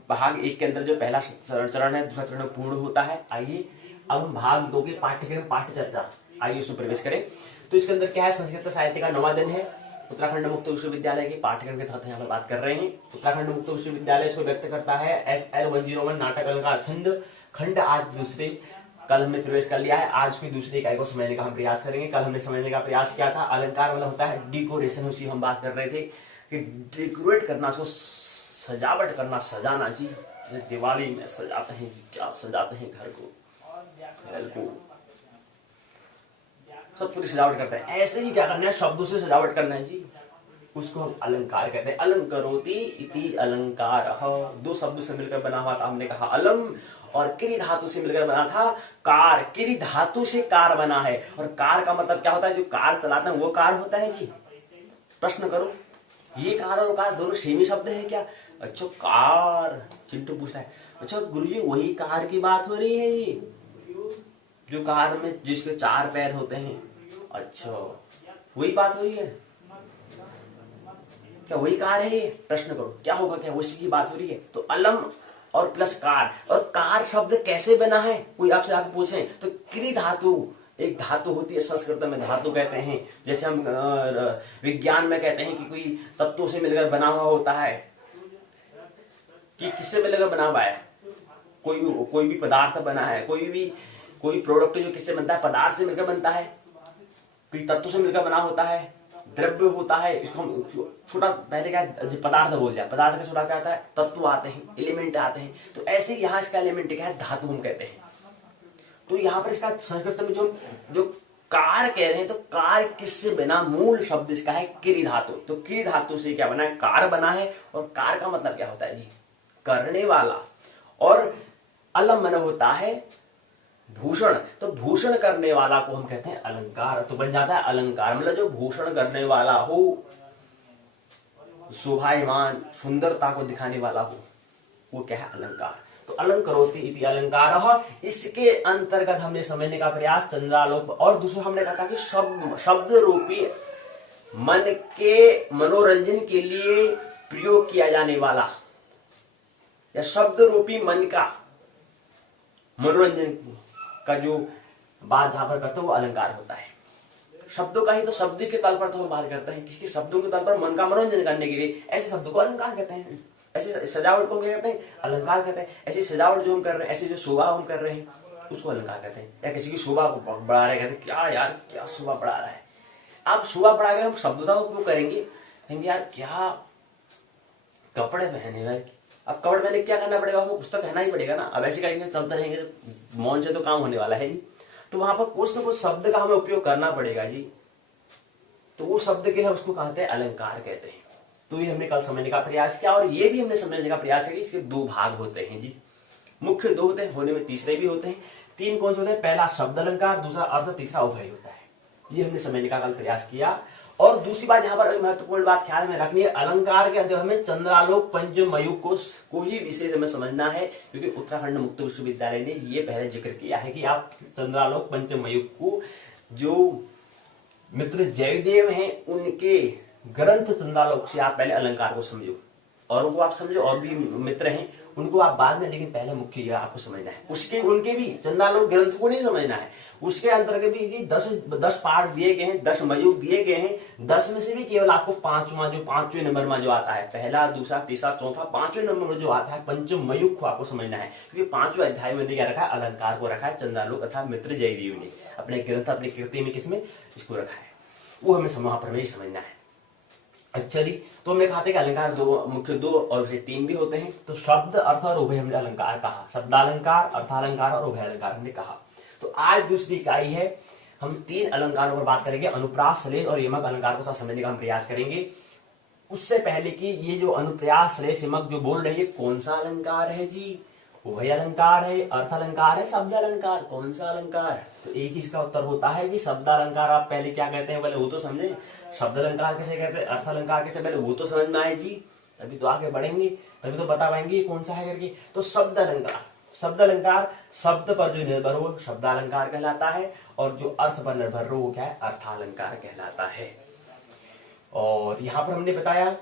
भाग 1 के अंदर जो पहला चरण है, दूसरा चरण पूर्ण होता है। आइए अब हम भाग 2 के पाठ्यक्रम पाठ्यचर्या, आइए उसमें प्रवेश करें। तो इसके अंदर क्या है, संस्कृत साहित्य का 9वां दिन है। उत्तराखंड मुक्त विश्वविद्यालय के पाठ्यक्रम के तहत यहाँ पर बात कर रहे हैं। उत्तराखंड मुक्त विश्वविद्यालय इसको व्यक्त करता है SL 101 नाटक अलंकार छंद खंड। आज दूसरे, कल हमने प्रवेश कर लिया है, आज उसकी दूसरी इकाई को समझने का हम प्रयास करेंगे। कल हमने समझने का प्रयास किया था अलंकार मतलब होता है डिकोरेशन, उसी हम बात कर रहे थे कि डेकोरेट करना, उसको सजावट करना, सजाना जी। जैसे दिवाली में सजाते हैं जी, क्या सजाते हैं घर को, सब पूरी सजावट करते हैं। ऐसे ही क्या करना है, शब्दों से सजावट करना है जी, उसको हम अलंकार कहते हैं। अलंकरोति इति अलंकार, 2 शब्दों से मिलकर बना हुआ था, हमने कहा अलम, और किरी धातु से मिलकर बना था कार। किरी धातु से कार बना है, और कार का मतलब क्या होता है, जो कार चलाते हैं वो कार होता है जी। प्रश्न करो, ये कार और कार दोनों सेम ही शब्द है क्या? अच्छा, कार, चिंटू पूछता है। अच्छा गुरुजी, वही कार की बात हो रही है ये, जो कार में जिसके 4 पैर होते हैं? अच्छा, वही बात हो रही है क्या? वही कार है ये? प्रश्न करो, क्या होगा, क्या उसी की बात हो रही है? तो अलम और प्लस कार, और कार शब्द कैसे बना है, कोई आपसे आप पूछे तो क्री धातु, एक धातु होती है, संस्कृत में धातु कहते हैं। जैसे हम विज्ञान में कहते हैं कि कोई तत्वों से मिलकर बना हुआ होता है, कि किससे मिलकर बना हुआ है, कोई भी पदार्थ बना है, कोई प्रोडक्ट जो किससे बनता है, पदार्थ से मिलकर बनता है, कोई तत्व से मिलकर बना होता है, द्रव्य होता है। इसको हम छोटा, पहले क्या पदार्थ बोल दिया, पदार्थ का छोटा क्या आता है, तत्व आते हैं, एलिमेंट आते हैं। तो ऐसे यहाँ इसका एलिमेंट क्या है, धातु हम कहते हैं। तो यहाँ पर इसका संस्कृत में जो कार कह रहे हैं, तो कार किससे बना, मूल शब्द इसका है किरी धातु। तो किरी धातु से क्या बना है, कार बना है। और कार का मतलब क्या होता है जी, करने वाला। और अलम मन होता है भूषण, तो भूषण करने वाला को हम कहते हैं अलंकार। तो बन जाता है अलंकार, मतलब जो भूषण करने वाला हो, शोभायमान, सुंदरता को दिखाने वाला हो, वो क्या है, अलंकार। तो अलंकरोति इति अलंकार। इसके अंतर्गत हमने समझने का प्रयास चंद्रालोक, और दूसरा हमने कहा था कि शब्द रूपी मन के मनोरंजन के लिए प्रयोग किया जाने वाला, या शब्द रूपी मन का मनोरंजन का जो बात जहां पर करते हैं वो अलंकार होता है। शब्दों का ही तो शब्द के तल पर तो हम बात करते हैं, किसके शब्दों के तल पर मन का मनोरंजन करने के लिए, ऐसे शब्दों को अलंकार कहते हैं। ऐसे सजावट को क्या कहते हैं, अलंकार कहते हैं। ऐसी सजावट जो हम कर रहे हैं, ऐसी जो शोभा हम कर रहे हैं, उसको अलंकार कहते हैं। या किसी की शोभा को बढ़ा रहे, कहते हैं क्या यार, क्या शोभा बढ़ा रहा है। आप शोभा बढ़ा के हम शब्द का उपयोग करेंगे, कहेंगे यार क्या कपड़े पहने हुए। अब कपड़े पहने क्या करना पड़ेगा, वो कुछ तो कहना ही पड़ेगा ना। अब ऐसे करेंगे चलते रहेंगे तो मौन से तो काम होने वाला है नहीं। तो वहां पर कुछ न कुछ शब्द का हमें उपयोग करना पड़ेगा जी। तो वो शब्द के लिए उसको कहते हैं अलंकार कहते हैं। तो ये हमने कल समझने का प्रयास किया, और ये भी हमने समझने का प्रयास किया कि इसके दो भाग होते हैं जी। मुख्य दो होते हैं, होने में तीसरे भी होते हैं। तीन कौन से होते हैं? पहला शब्द अलंकार, दूसरा अर्थ, तीसरा उभय होता है। ये हमने समझने का कल प्रयास किया। और दूसरी बात यहाँ पर महत्वपूर्ण बात ख्याल में रखनी है, अलंकार के अंदर हमें चंद्रालोक पंचमयूख को ही विशेष हमें समझना है, क्योंकि उत्तराखंड मुक्त विश्वविद्यालय ने ये पहले जिक्र किया है कि आप चंद्रालोक पंचमयूख को, जो मित्र जयदेव हैं उनके ग्रंथ चंद्रालोक से आप पहले अलंकार को समझो, और उनको आप समझो, और भी मित्र हैं उनको आप बाद में, लेकिन पहले मुख्य यह आपको समझना है। उसके उनके भी चंद्रालोक ग्रंथ को नहीं समझना है, उसके अंतर्गत भी 10 पाठ दिए गए हैं, 10 मयूख दिए गए हैं। 10 में से भी केवल आपको पांचवें नंबर में जो आता है, पहला, दूसरा, तीसरा, चौथा, पांचवें नंबर में जो आता है पंचम मयूख को आपको समझना है, क्योंकि 5वें अध्याय में क्या रखा है? अलंकार को रखा है चंद्रालोक तथा मित्र जयदेव ने अपने ग्रंथ, अपनी कृति में किसमें इसको रखा है, वो हमें वहां पर नहीं समझना है। अच्छा जी, तो हमने कहा था कि अलंकार मुख्य दो और फिर तीन भी होते हैं। तो शब्द, अर्थ और उभय हमने अलंकार कहा, शब्दालंकार, अर्थालंकार और उभय अलंकार हमने कहा। तो आज दूसरी इकाई है, हम 3 अलंकारों पर बात करेंगे, अनुप्रास, श्लेष और यमक अलंकार को साथ समझने का हम प्रयास करेंगे। उससे पहले कि ये जो अनुप्रास, श्लेष, यमक जो बोल रही है, कौन सा अलंकार है जी? उभय अलंकार है, अर्थ अलंकार है, शब्द अलंकार, कौन सा अलंकार? तो एक ही इसका उत्तर होता है कि शब्द अलंकार। आप पहले क्या कहते हैं पहले वो तो समझे, शब्द अलंकार कैसे कहते हैं, अर्थ अलंकार कैसे, पहले वो तो समझ में आए जी, तभी तो आगे बढ़ेंगे, तभी तो बता पाएंगे कौन सा है करके। तो शब्द अलंकार, शब्द अलंकार शब्द पर जो निर्भर हो शब्दालंकार कहलाता है, और जो अर्थ पर निर्भर हो वो क्या है? अर्थालंकार कहलाता है। और यहाँ पर हमने बताया,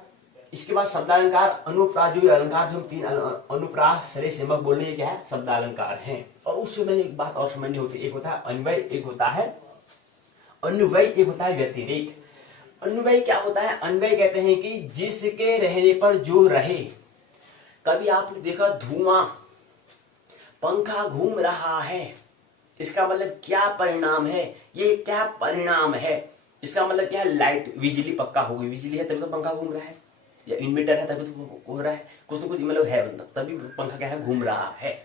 इसके बाद शब्दालंकार, अनुप्रास, जो अलंकार जो 3 अनुप्रास, श्लेष, यमक बोलने क्या है? शब्दालंकार हैं। और उससे में एक बात और समझनी होती है, एक होता है अन्वय, एक होता है अन्वय, एक होता है व्यतिरेक। अन्वय क्या होता है? अन्वय कहते हैं कि जिसके रहने पर जो रहे। कभी आपने देखा धुआं, पंखा घूम रहा है, इसका मतलब क्या परिणाम है? ये क्या परिणाम है? इसका मतलब क्या है? लाइट, बिजली पक्का होगी, बिजली है तभी तो पंखा घूम रहा है, या इन्वर्टर है तभी तो हो रहा है, कुछ तो कुछ मतलब है, मतलब तभी पंखा क्या है? घूम रहा है।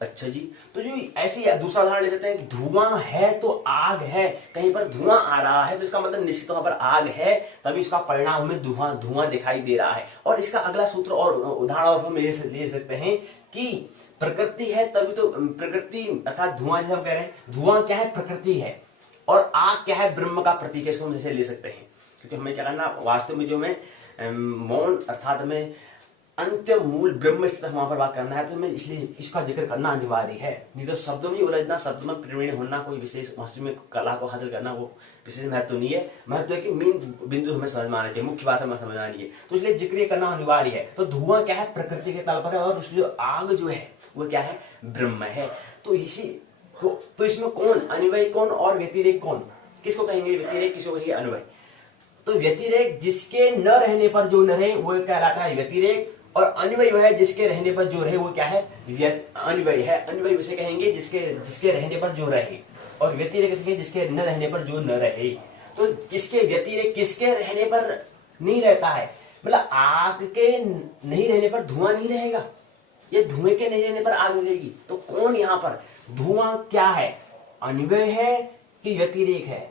अच्छा जी, तो जो ऐसी दूसरा उदाहरण ले सकते हैं कि धुआं है तो आग है, कहीं पर धुआं आ रहा है तो इसका मतलब निश्चित तौर पर आग है, तभी इसका परिणाम हमें धुआं दिखाई दे रहा है। और इसका अगला सूत्र और उदाहरण और हम ले सकते हैं कि प्रकृति है तभी तो, प्रकृति अर्थात धुआं, जैसे हम कह रहे हैं धुआं क्या है? प्रकृति है, और आग क्या है? ब्रह्म का प्रतीक है। इसको हम जैसे ले सकते हैं, क्योंकि हमें क्या करना, वास्तव में जो हमें मौन अर्थात में अंत्य मूल ब्रह्म स्थित वहां पर बात करना है, तो हमें इसलिए इसका जिक्र करना अनिवार्य है। नहीं तो शब्दों में उलझना, शब्द में प्रवीण होना, कोई विशेष वास्तव में कला को हासिल करना वो विशेष महत्व नहीं है। महत्व है कि मेन बिंदु हमें समझ में आना चाहिए, मुख्य बात हमें समझ आनी है, तो इसलिए जिक्र करना अनिवार्य है। तो धुआं क्या है? प्रकृति के तल पर है, और उसकी जो आग जो है वो क्या है? ब्रह्म है। तो इसी तो इसमें कौन अन्वय कौन और व्यतिरेक कौन? किसको कहेंगे व्यतिरेक, किसको कहेंगे अन्वय? तो व्यतिरेक जिसके न रहने पर जो न रहे वो कहलाता है व्यतिरेक, और अन्वय है जिसके रहने पर जो रहे वो क्या है? अन्वय है। अन्वय उसे कहेंगे जिसके रहने पर जो रहे, और व्यतिरेक जिसके न रहने पर जो न रहे। तो किसके व्यतिरेक, किसके रहने पर नहीं रहता है, मतलब आग के नहीं रहने पर धुआं नहीं रहेगा, ये धुएं के नहीं रहने पर आग रहेगी। तो कौन यहाँ पर धुआं क्या है? अन्वय है कि व्यतिरेक है,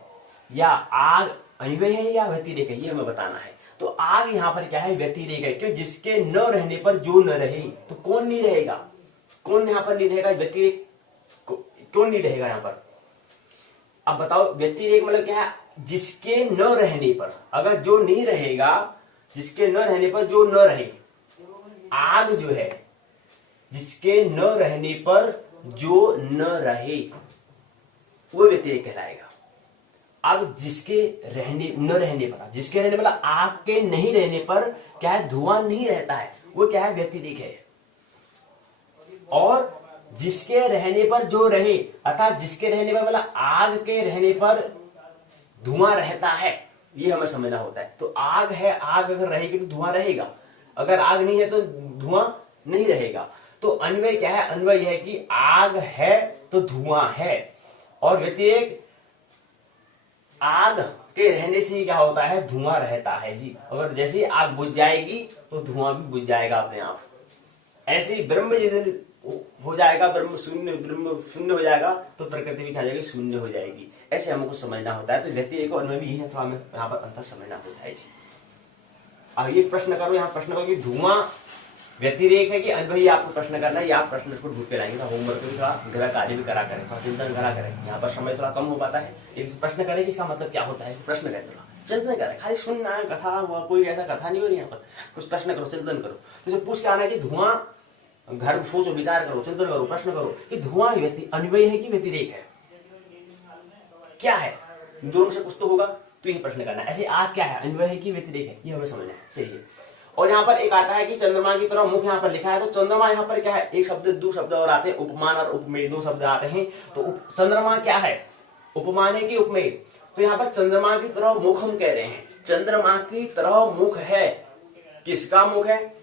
या आग अन्वय है या व्यतिरेक है, ये हमें बताना है। तो आग यहाँ पर क्या है? व्यतिरेक है, क्यों? जिसके न रहने पर जो न रहे। तो कौन नहीं रहेगा? कौन यहाँ पर नहीं रहेगा? व्यतिरेक कौन नहीं रहेगा यहाँ पर? अब बताओ, व्यतिरेक मतलब क्या है? जिसके न रहने पर, अगर जो नहीं रहेगा, जिसके न रहने पर जो न रहे। आग जो है जिसके न रहने पर जो न रहे वो व्यतिरेक कहलाएगा। अब जिसके रहने न रहने पर, जिसके रहने मतलब आग के नहीं रहने पर क्या है? धुआं नहीं रहता है, वो क्या है? व्यतिरेक है। और जिसके रहने पर जो रहे, अर्थात जिसके रहने पर मतलब आग के रहने पर धुआं रहता है, ये हमें समझना होता है। तो आग है, आग अगर रहेगी तो धुआं रहेगा, अगर आग नहीं है तो धुआं नहीं रहेगा। तो अन्वय क्या है? अन्वय है कि आग है तो धुआं है, और व्यतिरेक आग के रहने से क्या होता है? धुआं रहता है जी। अगर जैसे आग बुझ जाएगी तो धुआं भी बुझ जाएगा अपने आप। ऐसे ही ब्रह्म जिस दिन हो जाएगा, ब्रह्म शून्य हो जाएगा, तो प्रकृति भी क्या हो जाएगी, शून्य हो जाएगी। ऐसे हमको समझना होता है। तो व्यतिरेक और अन्वय भी यही है, थोड़ा हमें यहाँ पर अंतर समझना होता है जी। अब ये प्रश्न करो, यहाँ प्रश्न करो कि धुआं व्यतिरेक है कि अन्वयी, आपको प्रश्न करना है। आप प्रश्न को ढूंढ के लाएंगे, तो होमवर्क भी थोड़ा गृह कार्य भी करा करें, थोड़ा चिंतन करा करें। यहाँ पर समय थोड़ा कम हो पाता है, लेकिन प्रश्न करें कि इसका मतलब क्या होता है, प्रश्न करें, थोड़ा चिंतन करें। खाली सुनना है कथा, कोई ऐसा कथा नहीं हो रही यहाँ पर, कुछ प्रश्न करो, चिंतन करो। तो इसे पूछ के आना है कि धुआं, घर सोचो, विचार करो, चिंतन करो, प्रश्न करो कि धुआं अन्वय है कि व्यतिरेक है, क्या है, दोनों से कुछ तो होगा, तो यही प्रश्न करना है। ऐसे आग क्या है, अन्वय है कि व्यतिरेक है, ये हमें समझना है। चलिए, और यहाँ पर एक आता है कि चंद्रमा की तरह मुख यहाँ पर लिखा है, तो चंद्रमा यहाँ पर क्या है, एक शब्द, दो शब्द और आते हैं, उपमान और उपमेय, दो शब्द आते हैं। तो चंद्रमा क्या है, उपमान है कि उपमेय? तो यहाँ पर चंद्रमा की तरह मुख हम कह रहे हैं, चंद्रमा की तरह मुख है। किसका मुख है?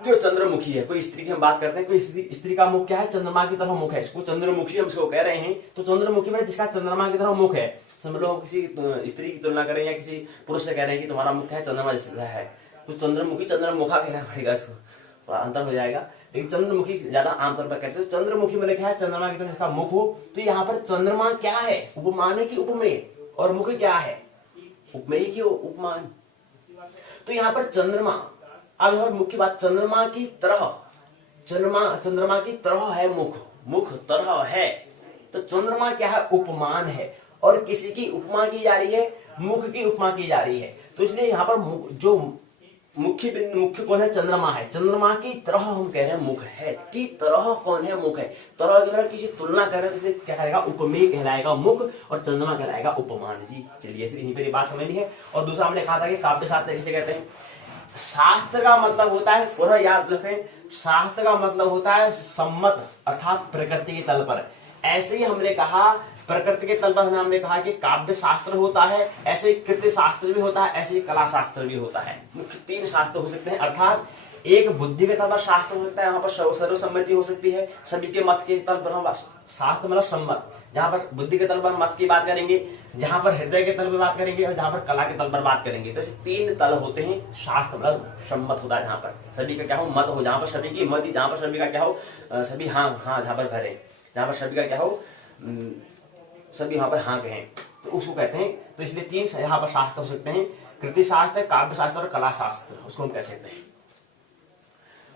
जो चंद्रमुखी है। कोई स्त्री की हम बात करते हैं, कोई स्त्री का मुख क्या है, चंद्रमा की तरह मुख है, इसको चंद्रमुखी हम इसको कह रहे हैं। तो चंद्रमुखी में जिसका चंद्रमा की तरह मुख है, समझ लो किसी स्त्री की तुलना करें या किसी पुरुष से कह रहे हैं कि तुम्हारा मुख है चंद्रमा जैसा है, तो चंद्रमुखी चंद्रमुखा कहना पड़ेगा, इसको अंतर हो जाएगा। लेकिन चंद्रमुखी ज्यादा आमतौर पर कहते हैं। तो चंद्रमुखी में क्या है, चंद्रमा की तरह जिसका मुख हो। तो यहाँ पर चंद्रमा क्या है, उपमान है कि उपमेय? और मुख क्या है, उपमेय की उपमान? तो यहाँ पर चंद्रमा, अब यहाँ मुख्य बात, चंद्रमा की तरह, चंद्रमा की तरह है मुख, मुख तरह है। तो चंद्रमा क्या है, उपमान है, और किसी की उपमा की जा रही है, मुख की उपमा की जा रही है। तो इसलिए यहाँ पर जो मुख्य कौन है, चंद्रमा है। चंद्रमा की तरह हम कह रहे हैं मुख है, की तरह कौन है, मुख है। तरह की तरह किसी तुलना कर रहे हैं, क्या कहेगा, उपमेय कहलाएगा मुख, और चंद्रमा कहलाएगा उपमान जी। चलिए, फिर यहीं पर बात समझनी है। और दूसरा हमने कहा था कि काव्य शास्त्र किसे कहते हैं। शास्त्र का मतलब होता है, पूरा याद रखें, शास्त्र का मतलब होता है सम्मत, अर्थात प्रकृति के तल पर। ऐसे ही हमने कहा प्रकृति के तल पर हमने कहा कि काव्य शास्त्र होता है, ऐसे ही कृत्य शास्त्र भी होता है, ऐसे ही कला शास्त्र भी होता है। मुख्य तीन शास्त्र हो सकते हैं, अर्थात एक बुद्धि के तल पर शास्त्र हो सकता है, यहाँ पर सर्वसम्मति हो सकती है, सभी के मत के तल पर शास्त्र मतलब सम्मत। जहां पर बुद्धि के तल पर मत की बात करेंगे, जहां पर हृदय के तल पर बात करेंगे, और जहां पर कला के तल पर बात करेंगे। तो ऐसे तीन तल होते हैं, शास्त्र मतलब सम्मत होता है, जहां पर सभी का क्या हो, मत हो, जहां पर सभी की मत, जहां पर सभी का क्या हो, सभी हाँ हाँ जहां पर भरे, जहां पर सभी का क्या हो, सभी वहां पर हाँ कहें, तो उसको कहते हैं। तो इसलिए तीन यहाँ पर शास्त्र हो सकते हैं, कृति शास्त्र, काव्य शास्त्र और कला शास्त्र, उसको हम कह सकते हैं।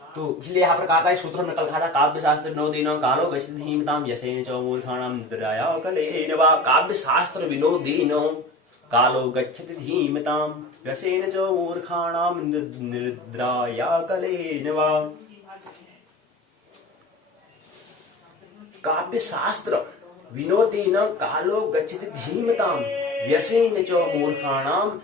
तो इसलिए यहाँ पर कहा था, सूत्र में कल कहा था, काव्य शास्त्र विनोदीनो कालो गतिहीनताम यसेन च मूर्खाणाम निद्राया कलेन वा। काव्य शास्त्र विनोदीनो कालो गच्छति धीमताम यसेन च मूर्खाणाम निद्राया कलेन वा। काव्य शास्त्र विनोदीनो कालो गच्छति धीमताम यसेन च मूर्खाणाम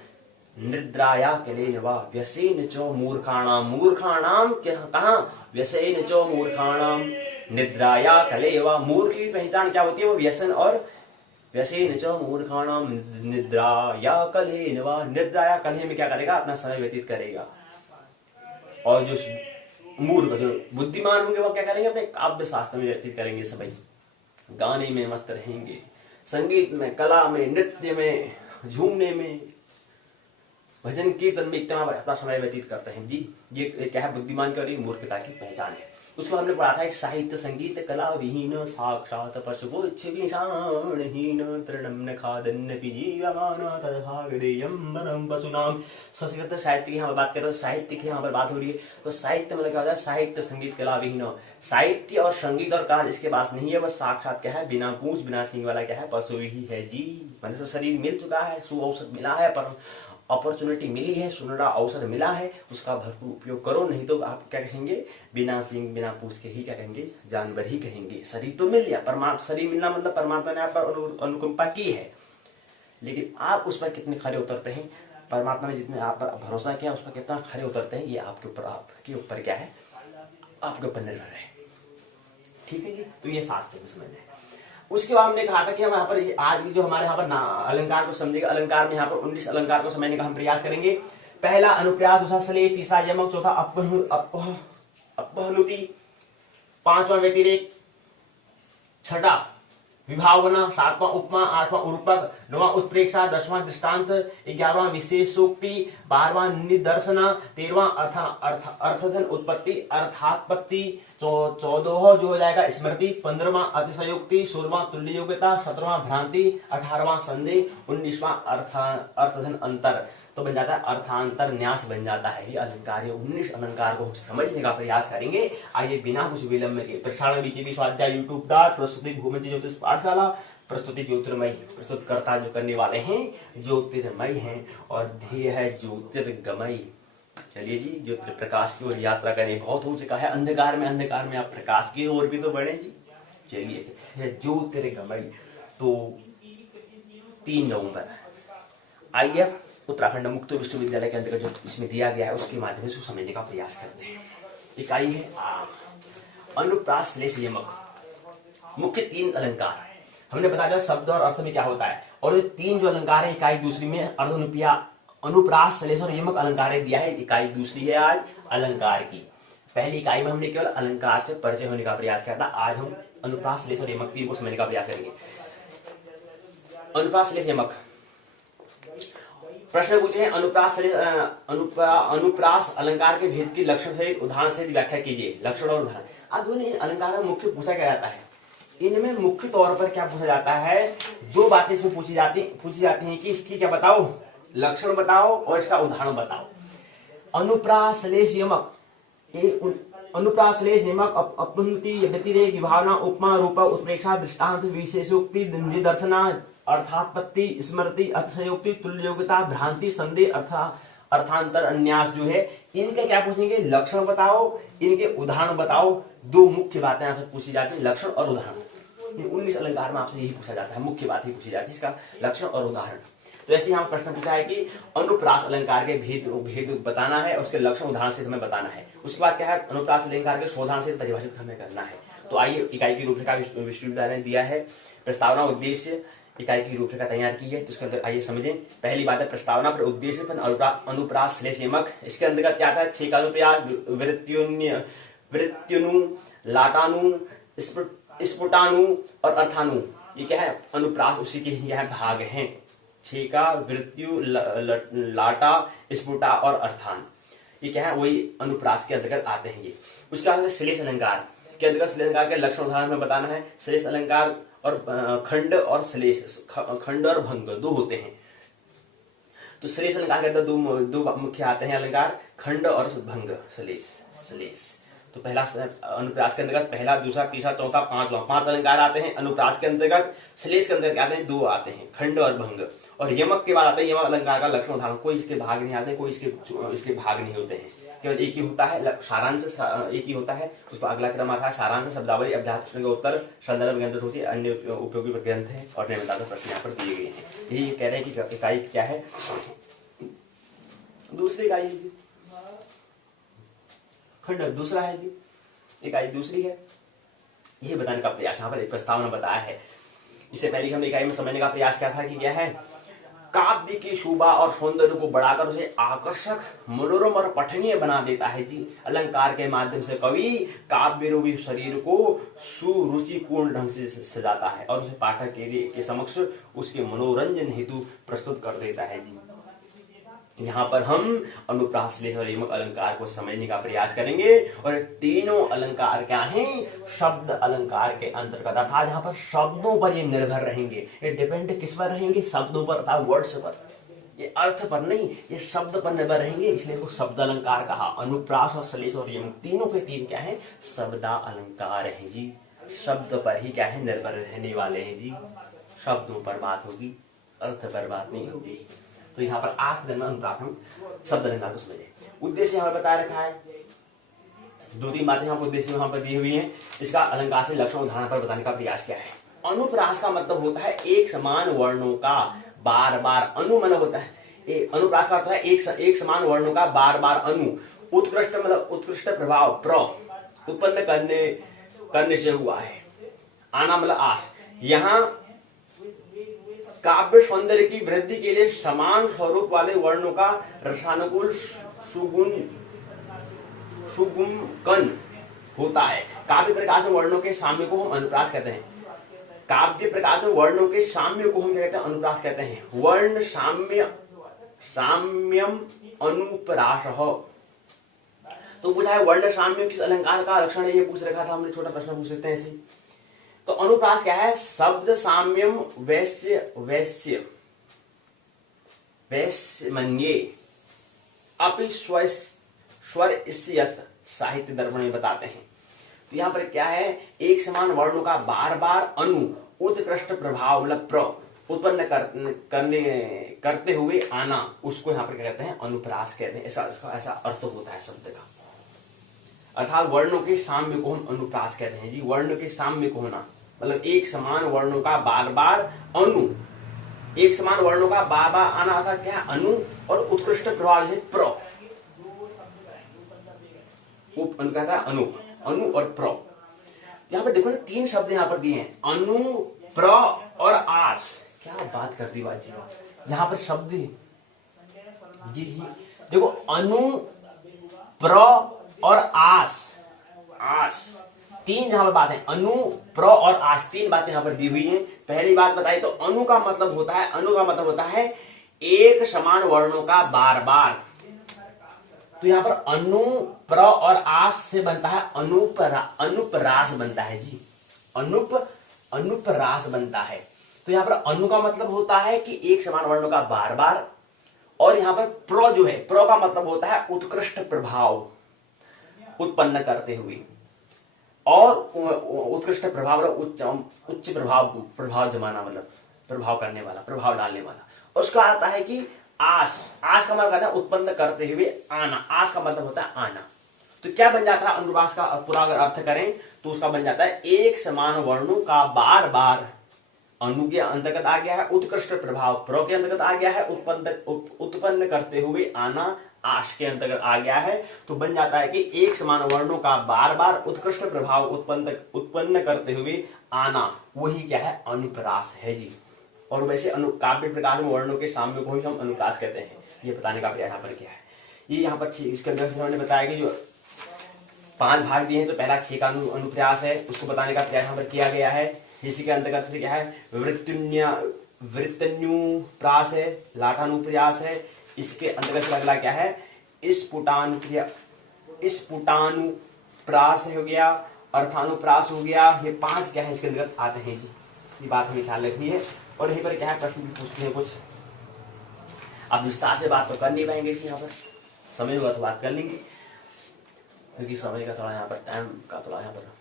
निद्राया कलेन वा। व्यसेन च मूर्खाणाम, मूर्खाणाम कहाँ, व्यसेन च मूर्खाणाम निद्राया कले वा। मूर्ख की पहचान क्या होती है, वो व्यसन और व्यसेन च मूर्खाणाम निद्राया कलेन वा। निद्राया कले में क्या करेगा, अपना समय व्यतीत करेगा। और जो मूर्ख, जो बुद्धिमान होंगे, वो क्या करेंगे, अपने काव्य शास्त्र में व्यतीत करेंगे। सभी गाने में मस्त रहेंगे, संगीत में, कला में, नृत्य में, झूमने में, भजन कीर्तन में इतना अपना समय व्यतीत करते हैं जी। ये क्या है, बुद्धिमान की और ये मूर्खता की पहचान है। उसको हमने पढ़ा था, एक साहित्य संगीत कला विहीन साक्षात पशुहीन तृणम न खादन्न जीवमान तदभागदेयम वनम पशुनाम। संस्कृत साहित्य की यहाँ पर बात कर रहे हो, साहित्य की यहाँ पर बात हो रही है। तो साहित्य मतलब क्या होता है, साहित्य संगीत कला विहीन। साहित्य और संगीत और कला इसके पास नहीं है, बस साक्षात क्या है, बिना पूंछ बिना सिंह वाला क्या है, पशु ही है जी। मैंने तो शरीर मिल चुका है, सुअवसर मिला है, पर अपॉर्चुनिटी मिली है, सुनहरा अवसर मिला है, उसका भरपूर उपयोग करो, नहीं तो आप क्या कहेंगे, बिना सिंह बिना पूछ के ही क्या कहेंगे, जानवर ही कहेंगे। शरीर तो मिल गया, परमात्मा शरीर मिलना मतलब परमात्मा ने आप पर अनुकंपा की है, लेकिन आप उस पर कितने खरे उतरते हैं, परमात्मा ने जितने आप पर भरोसा किया उस पर कितना खरे उतरते हैं, ये आपके ऊपर क्या है, आपके ऊपर निर्भर है। ठीक है जी, तो ये शास्त्र में समझ है। उसके बाद हमने कहा था कि हम यहाँ पर आज भी जो हमारे यहाँ पर अलंकार को समझेगा, अलंकार में यहाँ पर 19 अलंकार को समझने का हम प्रयास करेंगे। पहला अनुप्रास, दूसरा सलेश, तीसरा यमक, चौथा अपहनुति, पांचवा व्यतिरेक, छठा विभावना, 7वां उपमा, 8वां उरूपक, 9वां उत्प्रेक्षा, 10वां दृष्टांत, 11वां विशेषोक्ति, 12वां निदर्शना, 13वां अर्थधन उत्पत्ति अर्थात्पत्ति, 14वां जो हो जाएगा स्मृति, 15वां अतिशयोक्ति, 16वां तुल्य योग्यता, 17वां भ्रांति, 18वां संदेह, 19वां अर्थधन अंतर। तो बन जाता है अर्थांतर न्यास बन जाता है ये अलंकार। ये 19 अलंकार को हम समझने का प्रयास करेंगे। आइए बिना कुछ विलंब के प्रसारण बीजेपी स्वाध्याय यूट्यूब दार प्रस्तुति भूमि ज्योतिष पाठशाला प्रस्तुति ज्योतिर्मय प्रस्तुतकर्ता जो करने वाले हैं ज्योतिर्मय हैं और ध्येय है ज्योतिर्गमय। चलिए जी ज्योतिर प्रकाश की ओर यात्रा करें। बहुत हो चुका है अंधकार में आप प्रकाश की ओर भी तो बढ़े जी। चलिए ज्योतिर्गमय। तो 3 नवंबर आइए उत्तराखंड मुक्त विश्वविद्यालय के अंतर्गत जो इसमें दिया गया है उसके माध्यम से समझने का प्रयास करते हैं। इकाई है अनुप्रास श्लेष यमक। मुख्य 3 अलंकार हमने बता दिया शब्द और अर्थ में क्या होता है। और ये 3 जो अलंकार है इकाई दूसरी में अर्धनुप्रिया अनुप्रास श्लेष और यमक अलंकार दिया है। इकाई दूसरी है आज अलंकार की। पहली इकाई में हमने केवल अलंकार से परिचय होने का प्रयास किया था। आज हम अनुप्रास श्लेष और यमक 3 को समझने का प्रयास करेंगे। अनुप्रास श्लेष यमक प्रश्न पूछे हैं अनुप्रास अलंकार के भेद की लक्षण सहित उदाहरण से व्याख्या कीजिए। लक्षण और उदाहरण। अब अलंकार में मुख्य पूछा क्या जाता है। इनमें मुख्य तौर पर क्या पूछा जाता है 2 बातें इसमें पूछी जाती हैं कि इसकी क्या बताओ लक्षण बताओ और इसका उदाहरण बताओ। अनुप्रास श्लेष यमक अनुप्रास श्लेष यमक अपंक्ति व्यतिरेक विभावना उपमा रूपक उत्प्रेक्षा दृष्टांत विशेषोक्ति निदर्शना अर्थात्पत्ति स्मृति अतिशयोक्ति तुल्य योग्यता भ्रांति संदेह अर्थांतर अन्यास जो है इनके क्या पूछेंगे लक्षण बताओ इनके उदाहरण बताओ। 2 मुख्य बातें आपसे पूछी जाती है लक्षण और उदाहरण। 19 अलंकार में आपसे यही पूछा जाता है मुख्य बात ही पूछी जाती है इसका लक्षण और उदाहरण। तो ऐसे यहाँ प्रश्न पूछा है कि अनुप्रास अलंकार के भेद बताना है उसके लक्षण उदाहरण से हमें बताना है। उसके बाद क्या है अनुप्रास अलंकार के शोधान से परिभाषित हमें करना है। तो आइए इकाई की रूपरेखा विश्वविद्यालय ने दिया है। प्रस्तावना उद्देश्य इकाई की रूपरेखा तैयार की है तो उसके अंदर आइए समझें। पहली बात है प्रस्तावना पर उद्देश्य पर अनुप्रास श्लेष यमक। इसके अंतर्गत क्या था 6 का अनुप्रयास वृत्त्युनु लाटानु स्फुटानु और अर्थानु। ये क्या है अनुप्रास उसी के यह भाग हैं। 6 का वृत्त्यु लाटा स्फुटा और अर्थान ये क्या है वही अनुप्रास के अंतर्गत आते हैं। ये उसके बाद श्लेष अलंकार के अंतर्गत श्लेष अलंकार के लक्षण उदाहरण में बताना है। श्लेष अलंकार और खंड और श्लेष खंड और भंग 2 होते हैं। तो श्लेष अलंकार के अंदर 2 मुख्य आते हैं अलंकार खंड और भंग श्लेष। तो पहला अनुप्रास के अंतर्गत पहला दूसरा तीसरा चौथा 5 अलंकार आते हैं। अनुप्रास के अंतर्गत श्लेष के अंतर्गत आते हैं 2 आते हैं खंड और भंग। और यमक के बाद आते हैं यमक अलंकार का लक्षण उदाहरण। कोई इसके भाग नहीं आते कोई इसके भाग नहीं होते हैं केवल एक ही होता है सारांश एक ही होता है। उसका अगला क्रम आता है सारांश शब्दावली अभ्यास प्रश्न के उत्तर संदर्भ ग्रंथ सूची अन्य उपयोगी ग्रंथ है और निम्नलिखित प्रश्न यहाँ पर दिए गए हैं। यही कह रहे हैं कि इकाई क्या है दूसरी इकाई है खंड दूसरा है जी इकाई दूसरी है। यही बताने का प्रयास यहाँ पर एक प्रस्तावना बताया है। इससे पहले हमने इकाई में समझने का प्रयास किया था कि क्या है काव्य की शोभा और सौंदर्य को बढ़ाकर उसे आकर्षक मनोरम और पठनीय बना देता है जी। अलंकार के माध्यम से कवि काव्य रूपी शरीर को सुरुचिपूर्ण ढंग से सजाता है और उसे पाठक के समक्ष उसके मनोरंजन हेतु प्रस्तुत कर देता है जी। यहाँ पर हम अनुप्रास श्लेष और यमक अलंकार को समझने का प्रयास करेंगे। और तीनों अलंकार क्या हैं शब्द अलंकार के अंतर्गत अर्थात यहाँ पर शब्दों पर ये निर्भर रहेंगे। ये डिपेंड किस पर रहेंगे शब्दों पर अर्थात वर्ड्स पर। ये अर्थ पर नहीं ये शब्द पर निर्भर रहेंगे इसलिए इसको शब्द अलंकार कहा। अनुप्रास और श्लेष और यमक तीनों के 3 क्या है शब्दा अलंकार है जी। शब्द पर ही क्या है निर्भर रहने वाले हैं जी। शब्दों पर बात होगी अर्थ पर बात नहीं होगी। तो यहाँ पर आज अनुप्रास हम शब्द अलंकार को समझे। उद्देश्य यहाँ पर बता रखा है 2-3 बातें यहाँ पर उद्देश्य यहाँ पर दी हुई हैं। इसका अलंकार से लक्षण उदाहरण पर बताने का प्रयास किया है। अनुप्रास का मतलब होता है एक समान वर्णों का बार बार अनुमन होता है। अनुप्रास का अर्थ है एक समान वर्णों का बार बार अनु उत्कृष्ट मतलब उत्कृष्ट प्रभाव प्र उत्पन्न करने से हुआ है। आना मतलब आश। यहाँ काव्य सौंदर्य की वृद्धि के लिए समान स्वरूप वाले वर्णों का रसानुकूल सुगुमकन होता है। काव्य प्रकाश में वर्णों के साम्य को हम अनुप्रास कहते हैं। काव्य प्रकार में वर्णों के साम्य को हम क्या कहते हैं? अनुप्रास कहते हैं। वर्ण साम्यम अनुप्रास। तो पूछा है वर्ण साम्य किस अलंकार का लक्षण है, ये पूछ रखा था हमने, छोटा प्रश्न पूछ सकते हैं ऐसे। तो अनुप्रास क्या है? शब्द साम्यम वैश्य मन्ये अपि स्वर इष्यत साहित्य दर्पण में बताते हैं। तो यहाँ पर क्या है? एक समान वर्णों का बार बार उत्कृष्ट प्रभाव उत्पन्न करते हुए आना, उसको यहाँ पर क्या कहते हैं? अनुप्रास कहते हैं। ऐसा अर्थ होता है शब्द का। अर्थात वर्णों के साम्य को हम अनुप्रास कहते हैं जी। वर्ण के साम्य को होना मतलब एक समान वर्णों का बार बार आना, अर्थात क्या है? अनु और उत्कृष्ट प्रभाव, जैसे प्र कहता है अनु और प्र। यहाँ पर देखो ना, 3 शब्द यहाँ पर दिए हैं, अनु, प्र और आस। क्या बात कर दी बात जी। यहाँ पर शब्द जी देखो, अनु, प्र और आस 3 यहाँ पर बात है। अनु, प्र और आस 3 बातें यहाँ पर दी हुई हैं। पहली बात बताई तो अनु का मतलब होता है एक समान वर्णों का बार बार। तो यहाँ पर अनु, प्र और आस से बनता है अनुप्रास बनता है जी। अनुप्रास बनता है। तो यहाँ पर अनु का मतलब होता है कि एक समान वर्णों का बार बार, और यहाँ पर प्र का मतलब होता है उत्कृष्ट प्रभाव उत्पन्न करते हुए, और उत्कृष्ट प्रभाव उच्च प्रभाव जमाना, मतलब प्रभाव करने वाला, प्रभाव डालने वाला। उसका आता है कि आस का मतलब है उत्पन्न करते हुए आना। आस का मतलब होता है आना। तो क्या बन जाता है? अनुप्रास का पूरा अगर अर्थ करें तो उसका बन जाता है एक समान वर्णों का बार बार। अनु के अंतर्गत आ गया है उत्कृष्ट प्रभाव, प्र के अंतर्गत आ गया है उत्पन्न करते हुए आना, आश के अंतर्गत आ गया है। तो बन जाता है कि एक समान वर्णों का बार बार उत्कृष्ट प्रभाव उत्पन्न करते हुए आना, वही क्या है? अनुप्रास है जी। और वैसे काव्य प्रकार में वर्णों के साम्य को ही हम अनुप्रास कहते हैं। ये बताने का प्रयास यहाँ पर किया है। ये यहाँ पर इसके अंदर हमने बताया कि जो 5 भाग दिए हैं, तो पहला 6 का अनुप्रास है, उसको बताने का प्रयास यहाँ पर किया गया है। इसी के अंतर्गत फिर क्या है? वृत्तन्युप्रास है, लाटानुप्रास है। इसके अंतर्गत अगला क्या है? स्फुटानुप्रास हो गया, अर्थानुप्रास हो गया। ये 5 क्या है इसके अंतर्गत आते हैं जी। ये बात हमें ख्याल रखनी है। और यहीं पर क्या है? प्रश्न भी पूछते हैं कुछ। अब विस्तार से बात तो कर नहीं पाएंगे जी, यहाँ पर समय हुआ तो बात कर लेंगे, क्योंकि समय का थोड़ा यहाँ पर टाइम का थोड़ा यहाँ पर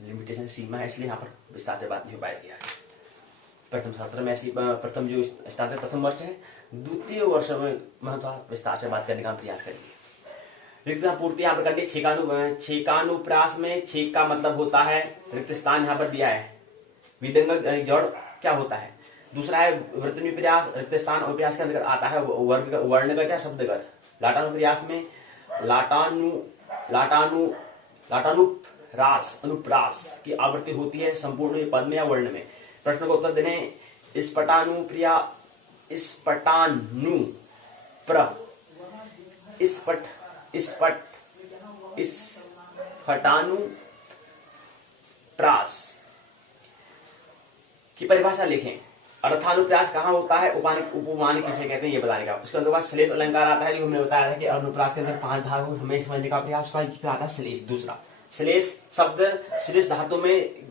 लिमिटेशन सीमा है, इसलिए यहाँ पर विस्तार से बात नहीं हो पाएगी। प्रथम सत्र में ऐसी प्रथम जो स्टार्ट प्रथम वर्ष है, द्वितीय वर्ष में थोड़ा विस्तार से बात करने का प्रयास करेंगे। रिक्त पूर्ति यहाँ पर करनी। छेकानुप्रास में छेक का मतलब होता है रिक्त स्थान, यहाँ पर दिया है। विदंग जड़ क्या होता है? दूसरा है वृत्तन्युप्रास, रिक्त स्थान और प्रयास के अंतर्गत आता है वर्णगत या शब्दगत। लाटानुप्रास में अनुप्रास की आवृत्ति होती है संपूर्ण पद में या वर्ण में। प्रश्न को उत्तर देने। स्फटानुप्रास की परिभाषा लिखें। अर्थानुप्रास कहाँ होता है? उपमान किसे कहते हैं, ये बताने का। उसके अंदर श्लेष अलंकार आता है, जो हमने बताया था कि अनुप्रास के अंदर 5 भाग हमें समझने का प्रयास आता है। श्लेष दूसरा, श्लेष शब्द श्लेष धातु में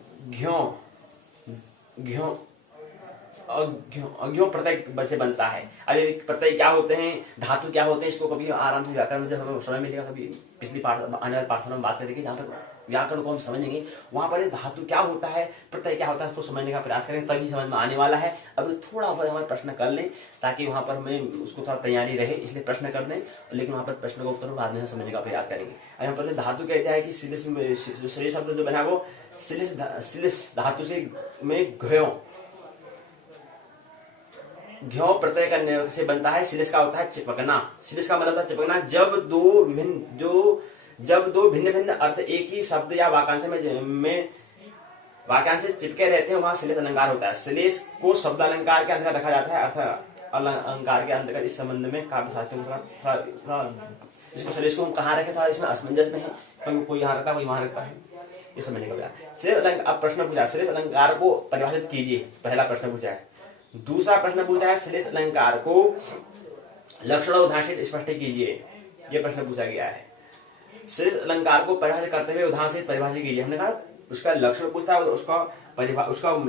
अघ्यो प्रत्यय से बनता है। अब प्रत्यय क्या होते हैं, धातु क्या होते हैं, इसको कभी आराम से व्याकरण में जब हमें समय मिलेगा, कभी पिछली आने वाले पाठशाला में बात करेंगे, जहाँ पर व्याकरण को हम समझेंगे, वहां पर धातु क्या होता है, प्रत्यय क्या होता है, उसको समझने का प्रयास करें, तभी समझ में आने वाला है। अभी थोड़ा बहुत हमारे प्रश्न कर लें, ताकि वहां पर हमें उसको थोड़ा तैयारी रहे, इसलिए प्रश्न कर दें, लेकिन वहां पर प्रश्न का उत्तर बाद में समझने का प्रयास करेंगे। यहाँ पर धातु कहता है कि श्लेष शब्द जो बना वो श्लेष धातु से में घ्यो प्रत्यय करने से बनता है। श्लेष का होता है चिपकना। श्लेष का मतलब होता है चिपकना। जब दो भिन्न भिन्न अर्थ एक ही शब्द या वाक्यांश से चिपके रहते हैं, वहां श्लेष अलंकार होता है। श्लेष को शब्द अलंकार के अंतर्गत रखा जाता है, अर्थ अलंकार के अंतर्गत। इस संबंध में काव्य साहित्य में इसको श्लेष को हम कहाँ रखे, थोड़ा इसमें असमंजस में है, कोई यहाँ रखता है, कोई वहां रखता है। ये समझने का प्रयास। श्लेष अलंकार, अब प्रश्न पूछा श्लेष अलंकार को परिभाषित कीजिए, पहला प्रश्न पूछा है। दूसरा प्रश्न पूछा है श्लेष अलंकार को लक्षण और उदाहरण से स्पष्ट कीजिए, ये प्रश्न पूछा गया है। श्लेष अलंकार को परिभाषित करते हुए उदाहरण से परिभाषित कीजिए। हमने कहा उसका लक्षण पूछता है, उसका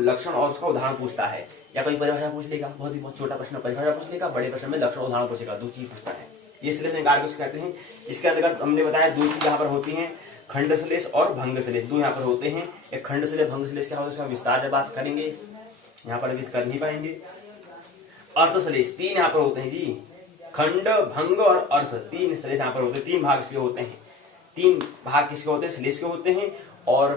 लक्षण और उसका उदाहरण पूछता है, या कोई परिभाषा पूछ लेगा, बहुत छोटा प्रश्न परिभाषा पूछ लेगा, बड़े प्रश्न में लक्षण उदाहरण पूछेगा, दो चीज पूछता है। ये श्लेष अलंकार को कहते हैं। इसके अंतर्गत हमने बताया दो चीज यहाँ पर होती हैं, खंड श्लेष और भंग श्लेष, दो यहाँ पर होते हैं। एक खंड श्लेष भंग श्लेष क्या होता है उसका विस्तार से बात करेंगे, यहाँ पर अभी कर नहीं पाएंगे। अर्थ श्लेष तीन यहाँ पर होते हैं जी, खंड भंग और अर्थ, तीन श्लेष यहाँ पर होते हैं, तीन भाग इसके होते हैं। तीन भाग किसके होते हैं? श्लेष के होते हैं। और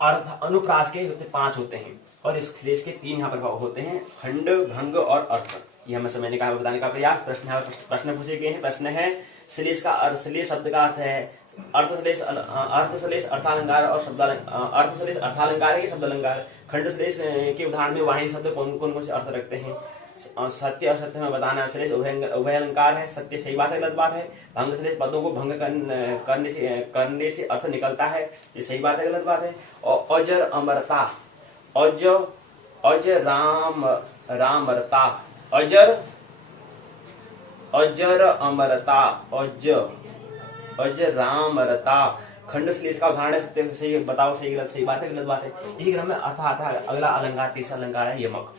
अर्थ अनुप्रास के होते 5 होते हैं, और इस श्लेष के 3 यहाँ पर होते हैं, खंड भंग और अर्थ। ये हमें समझने का बताने का प्रयास। प्रश्न पूछे गए हैं। प्रश्न है श्लेष का अर्थ, श्लेष शब्द का अर्थ है अर्थ श्लेष अर्थालंकार और अर्थ श्लेष अर्थालंकार है कि शब्द अलंकार। खंड श्लेष के उदाहरण में वाणी शब्द कौन कौन से अर्थ रखते हैं? सत्य और सत्य में बताना। श्लेष उभय अलंकार है, सत्य सही बात है गलत बात है। भंग श्लेष पदों को भंग करने से अर्थ निकलता है, ये सही बात है गलत बात है। और अजर अमरता, अज रामरता, अजर अमरता, अज रामरता खंड श्लेष का उदाहरण है। सत्य सही बताओ, सही गलत, सही बात है गलत बात है। इसी क्रम में अर्थ आता है। अगला अलंकार, तीसरा अलंकार है यमक।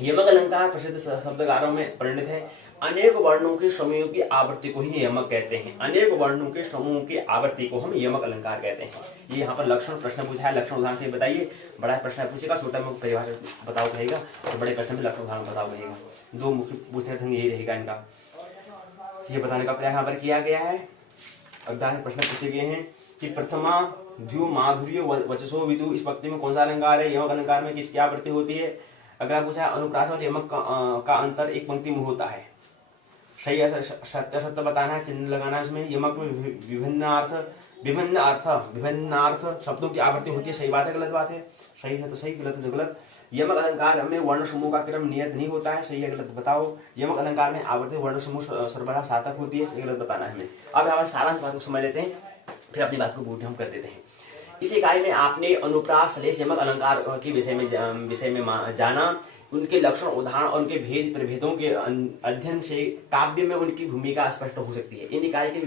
यमक अलंकार प्रसिद्ध शब्दकारों में परिणित है। अनेक वर्णों के समूह की आवृत्ति को ही यमक कहते हैं। अनेक वर्णों के समूह की आवृत्ति को हम यमक अलंकार कहते हैं। ये यहाँ पर लक्षण प्रश्न पूछा है, लक्षण उदाहरण से बताइए। बड़ा प्रश्न पूछेगा, छोटा में परिभाषा बताओ कहेगा, तो बड़े प्रश्न में लक्षण उदाहरण बताओ कहेगा। दो मुख्य पूछने का ढंग यही रहेगा इनका, ये बताने का प्रयास यहाँ पर किया गया है। अगला प्रश्न पूछे गए हैं कि प्रथमा ध्यो माधुर्य वचसो विदु, इस पंक्ति में कौन सा अलंकार है? यमक अलंकार में किसकी आवृत्ति होती है? अगला पूछा है अनुप्रास और यमक का अंतर एक पंक्ति में होता है। सही है, सत्य सत्य बताना है, चिन्ह लगाना है उसमें। यमक में विभिन्न अर्थ शब्दों की आवृत्ति होती है, सही बात है गलत बात है? सही है तो सही, गलत है तो गलत। यमक अलंकार में वर्ण समूह का क्रम नियत नहीं होता है, सही है गलत बताओ। यमक अलंकार में आवृत्ति वर्ण समूह सर्वथा सार्थक होती है, सही गलत बताना है हमें। अब हमारे सारांश बात को समझ लेते हैं, फिर अपनी बात को बूढ़े हम कर देते हैं। इस इकाई में आपने अनुप्रास श्लेष यमक अलंकार के विषय में जाना, उनके लक्षण उदाहरण और उनके भेद प्रभेदों के अध्ययन से काव्य में उनकी भूमिका स्पष्ट हो सकती है। इन इकाई के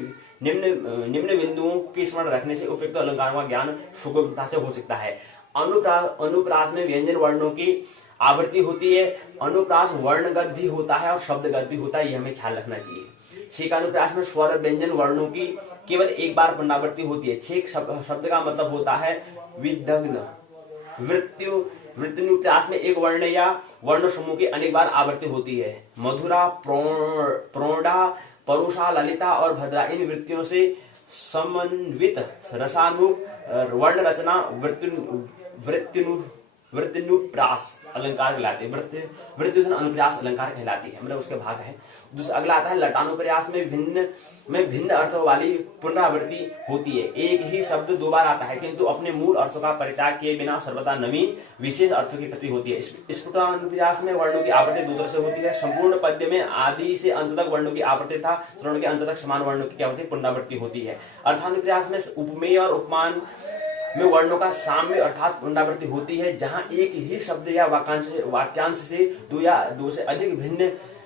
निम्न बिंदुओं के स्मरण रखने से उपयुक्त अलंकारों का ज्ञान सुगमता से हो सकता है। अनुप्रास में व्यंजन वर्णों की आवृत्ति होती है। अनुप्रास वर्णगत भी होता है और शब्दगत भी होता है, ये हमें ख्याल रखना चाहिए। छेक अनुप्रास में स्वर व्यंजन वर्णों की केवल एक बार पुनरावृत्ति होती है। छेक शब्द का मतलब होता है विदग्न। वृत्तिनुप्रास में एक वर्ण या वर्ण समूह की अनेक बार आवृत्ति होती है। मधुरा, प्रोढ़ा, परुषा, ललिता और भद्रा, इन वृत्तियों से समन्वित रसानुरूप वर्ण रचना वृत्तिनुप्रास अलंकार कहलाती है। वृत्तिधन अनुप्रास अलंकार कहलाती है, मतलब उसके भाग है। दूसरा अगला आता है लटानुप्रास में भिन्न अर्थ वाली पुनरावृत्ति होती है। एक ही शब्द 2 बार आता है, किंतु अपने मूल अर्थों का परित्याग किए बिना सर्वदा नवीन विशेष अर्थों की प्रतीति होती है। स्फुटानुप्रास में वर्णों की आवृत्ति 2 तरह से होती है। संपूर्ण पद्य में आदि से अंत तक वर्णों की आवृत्ति तथा श्रवण के अंत तक समान वर्णों की आवृत्ति पुनरावृत्ति होती है। अर्थानुप्रास में उपमेय और उपमान में वर्णों का साम्य अर्थात पुनरावृत्ति होती है। जहां एक ही शब्द या वाक्यांश से 2 या 2 से अधिक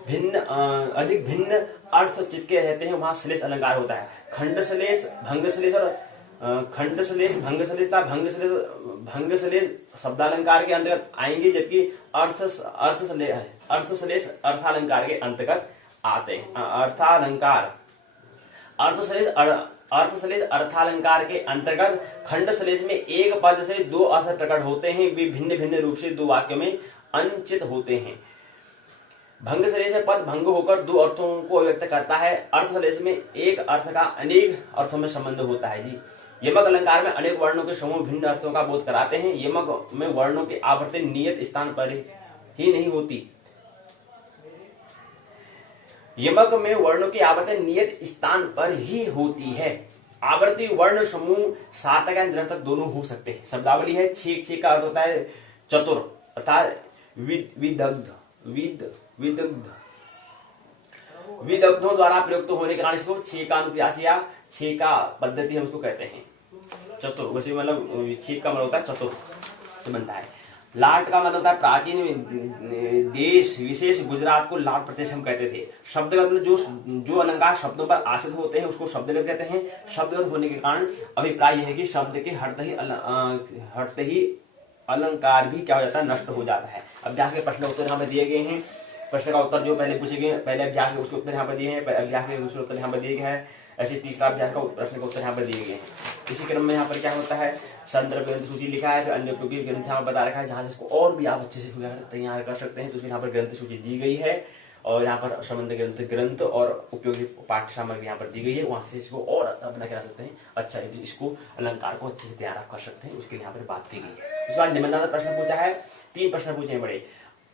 भिन्न अर्थ चिपके रहते हैं, वहां श्लेष अलंकार होता है। खंड श्लेष भंग श्लेष और भंग श्लेष शब्दालंकार के अंतर्गत आएंगे, जबकि अर्थ श्लेष अर्थालंकार के अंतर्गत आते हैं। अर्थ श्लेष अर्थालंकार के अंतर्गत खंड श्लेष में एक पद से 2 अर्थ प्रकट होते हैं, वे भिन्न भिन्न रूप से 2 वाक्यों में अंचित होते हैं। भंग श्लेष में पद भंग होकर 2 अर्थों को व्यक्त करता है। अर्थ श्लेष में एक अर्थ का अनेक अर्थों में संबंध होता है जी। यमक अलंकार में अनेक वर्णों के समूह भिन्न अर्थों का बोध कराते हैं। यमक में वर्णों की आवृत्ति नियत स्थान पर ही नहीं होती। यमक में वर्णों की आवृत्ति नियत स्थान पर ही होती है। आवृत्ति वर्ण समूह सार्थक या निरर्थक दोनों हो सकते हैं। शब्दावली है। छेक का अर्थ होता है चतुर अर्थात विदग्धों द्वारा प्रयुक्त होने के कारण इसको छेकानुप्रास या छेका पद्धति हम उसको कहते हैं। चतुर, वैसे मतलब छेक का मतलब होता है चतुर से बनता है। लाट का मतलब होता है प्राचीन देश विशेष गुजरात को लाट प्रदेश हम कहते थे। शब्दगत मतलब जो अलंकार शब्दों पर आश्रित होते हैं उसको शब्दगत कहते हैं। शब्दगत होने के कारण अभिप्राय यह है कि शब्द के हटते ही अलंकार भी क्या हो जाता है, नष्ट हो जाता है। अभ्यास के प्रश्न उत्तर यहाँ पे दिए गए हैं। प्रश्न का उत्तर जो पहले पूछे गए, पहले अभ्यास के उसके उत्तर यहाँ पर दिए हैं, अभ्यास के दूसरे उत्तर यहाँ पर दिए गए हैं, ऐसे तीसरा अभ्यास का प्रश्न का उत्तर यहाँ पर दिए गए हैं। इसी क्रम में यहाँ पर क्या होता है, संदर्भ ग्रंथ सूची लिखा है, फिर अन्य उपयोगी ग्रंथ यहाँ पर बता रखा है, जहां से इसको और भी आप अच्छे से तैयार कर सकते हैं। तो यहाँ पर ग्रंथ सूची दी गई है और यहाँ पर संबंध ग्रंथ और उपयोगी पाठ्य सामग्री यहाँ पर दी गई है, वहां से इसको और अपना क्या सकते हैं, अच्छा इसको अलंकार को अच्छे से तैयार आप कर सकते हैं, उसके लिए यहाँ पर बात की गई है। उसके बाद निबंधात्मक प्रश्न पूछा है, 3 प्रश्न पूछे बड़े।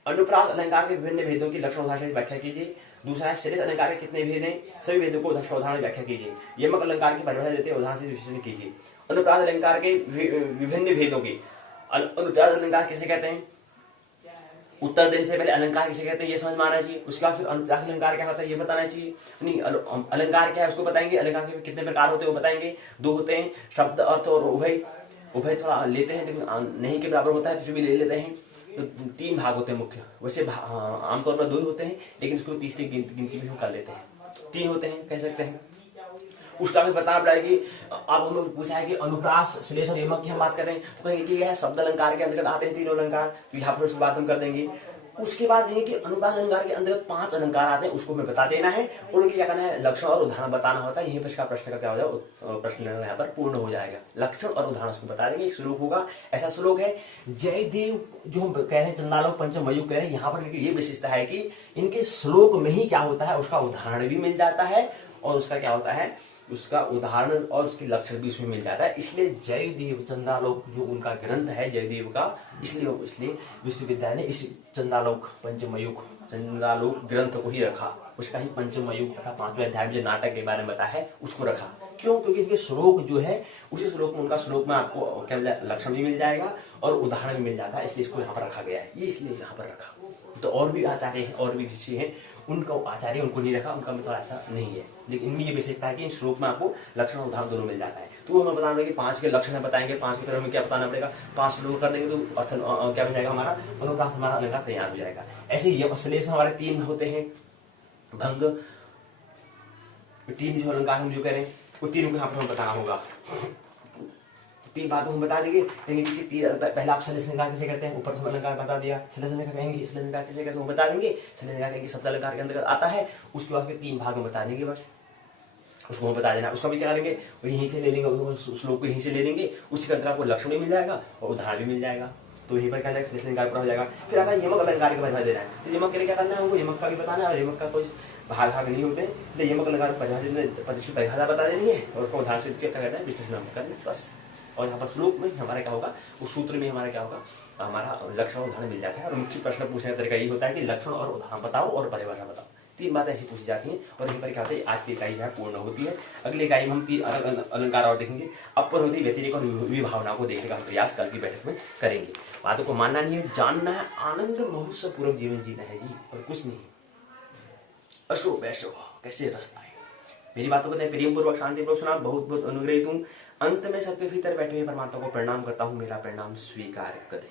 अनुप्रास अलंकार के विभिन्न भेदों की लक्षण उदाहरण व्याख्या कीजिए। दूसरा है श्लेष अलंकार के कितने भेद हैं, सभी भेदों को उदाहरण व्याख्या कीजिए। यमक अलंकार की परिभाषा देते उदाहरण से विश्लेषण कीजिए। अनुप्रास अलंकार के विभिन्न भेदों की, अनुप्रास अलंकार किसे कहते हैं, उत्तर देने से पहले अलंकार किसे कहते हैं ये समझ में आना चाहिए। उसके बाद फिर अनुप्रास अलंकार क्या होता है ये बताना चाहिए। नहीं, अलंकार क्या है उसको बताएंगे, अलंकार के कितने प्रकार होते हैं वो बताएंगे। 2 होते हैं, शब्द अर्थ और उभय। उभय थोड़ा लेते हैं लेकिन नहीं के बराबर होता है, फिर भी ले लेते हैं। तो 3 भाग होते हैं मुख्य, वैसे आमतौर पर 2 ही होते हैं, लेकिन इसको तीसरी गिनती भी हम कर लेते हैं। 3 होते हैं कह सकते हैं। उसका भी बताना पड़ेगा कि अब हम लोग पूछा है कि अनुप्रास श्लेष और यमक की हम बात कर रहे हैं, तो कहेंगे कि यह शब्द अलंकार के अंतर्गत आते हैं 3 अलंकार, तो यहाँ पर उसकी बात हम कर देंगे। उसके बाद कहेंगे कि अनुप्रास अलंकार के अंतर्गत 5 अलंकार आते हैं, उसको हमें बता देना है और उनकी क्या करना है, लक्षण और उदाहरण बताना होता है। यहीं पर इसका प्रश्न का क्या हो जाएगा, प्रश्न यहाँ पर पूर्ण हो जाएगा। लक्षण और उदाहरण उसको बता देंगे। एक श्लोक होगा, ऐसा श्लोक है जयदेव जो हम कह रहे हैं चंदालोक पंचमयूख कह रहे हैं, यहाँ पर ये विशेषता है कि इनके श्लोक में ही क्या होता है, उसका उदाहरण भी मिल जाता है और उसका क्या होता है, उसका उदाहरण और उसके लक्षण भी उसमें मिल जाता है। इसलिए जयदेव चंदालोक जो उनका ग्रंथ है जयदेव का, इसलिए विश्वविद्यालय ने इस चंदालोक पंचमयूख चंदालोक ग्रंथ को ही रखा, उसका ही पंचमयूख तथा 5वें अध्याय में जो नाटक के बारे में बताया है उसको रखा। क्यों, क्योंकि इनके श्लोक जो है उसी श्लोक में, उनका श्लोक में आपको क्या लक्षण भी मिल जाएगा और उदाहरण भी मिल जाता है, इसलिए इसको यहाँ पर रखा गया है। ये इसलिए यहाँ पर रखा। तो और भी आचार्य हैं और भी ऋषि हैं, उनका आचार्य उनको नहीं रखा, उनका मतलब ऐसा नहीं है, लेकिन इनमें ये विशेषता है कि इन श्लोक में आपको लक्षण उदाहरण दोनों मिल जाता है। तो हमें बताना कि 5 के लक्षण बताएंगे, 5 की तरह हमें क्या बताना पड़ेगा, 5 श्लोक कर देंगे तो अर्थ क्या हो जाएगा, हमारा अनुप्रास हमारा अलंकार तैयार हो जाएगा। ऐसे ही श्लेष में हमारे 3 होते हैं, भंग 3 जो अलंकार हम जो कह रहे हैं वो 3 को यहाँ पर हमें बताना होगा। 3 बातों हम बता देंगे, पहला आप श्लेष अलंकार कैसे करते हैं, ऊपर हम अलंकार बता दिया, श्लेष अलंकार कहेंगे, श्लेष अलंकार कैसे करते हैं वो बता देंगे, श्लेष अलंकार कहेंगे शब्द अलंकार के अंतर्गत आता है। उसके बाद 3 भाग में बता देंगे, बस उसको हम बता देना। उसका भी क्या करेंगे, यहीं से ले लेंगे, श्लोक को यहीं से ले लेंगे, उसके अंदर आपको लक्षण भी मिल जाएगा और उदाहरण भी मिल जाएगा। तो यहीं पर क्या जाएगा, श्लेष अलंकार पूरा हो जाएगा। फिर आता है यमक अलंकार के परिभाषा देना है, तो यमक के लिए क्या करना है, हमको यमक का भी बताना है और यमक का कोई भाग नहीं होते, तो यमक अलंकार परिभाषा बता देनी है और उसको उदाहरण से क्या कहते हैं विश्लेषण करना बस। और यहाँ पर श्लोक में हमारा क्या होगा, उस सूत्र में हमारा क्या होगा, हमारा लक्षण उदाहरण मिल जाता है। और मुख्य प्रश्न पूछने का तरीका ये होता है कि लक्षण और उदाहरण बताओ और परिभाषा बताओ, 3 बातें ऐसी पूछी जाती हैं। और यहीं पर क्या होता है, आज की इकाई जो है पूर्ण होती है। अगली इकाई में हम 3 अलग अलंकार और देखेंगे, अपर होती व्यतिरेक और विभावना को देखने का हम प्रयास कल की बैठक में करेंगे। बातों को मानना नहीं है, जानना है, आनंद महोत्सव पूर्वक जीवन जीना है जी, और कुछ नहीं। अशो वैशो कैसे रास्ता है, मेरी बातों को प्रेम पूर्वक शांति पूर्वक सुना, बहुत बहुत अनुग्रहित हूँ। अंत में सबके भीतर बैठे हुए परमात्मा को प्रणाम करता हूँ, मेरा प्रणाम स्वीकार करें।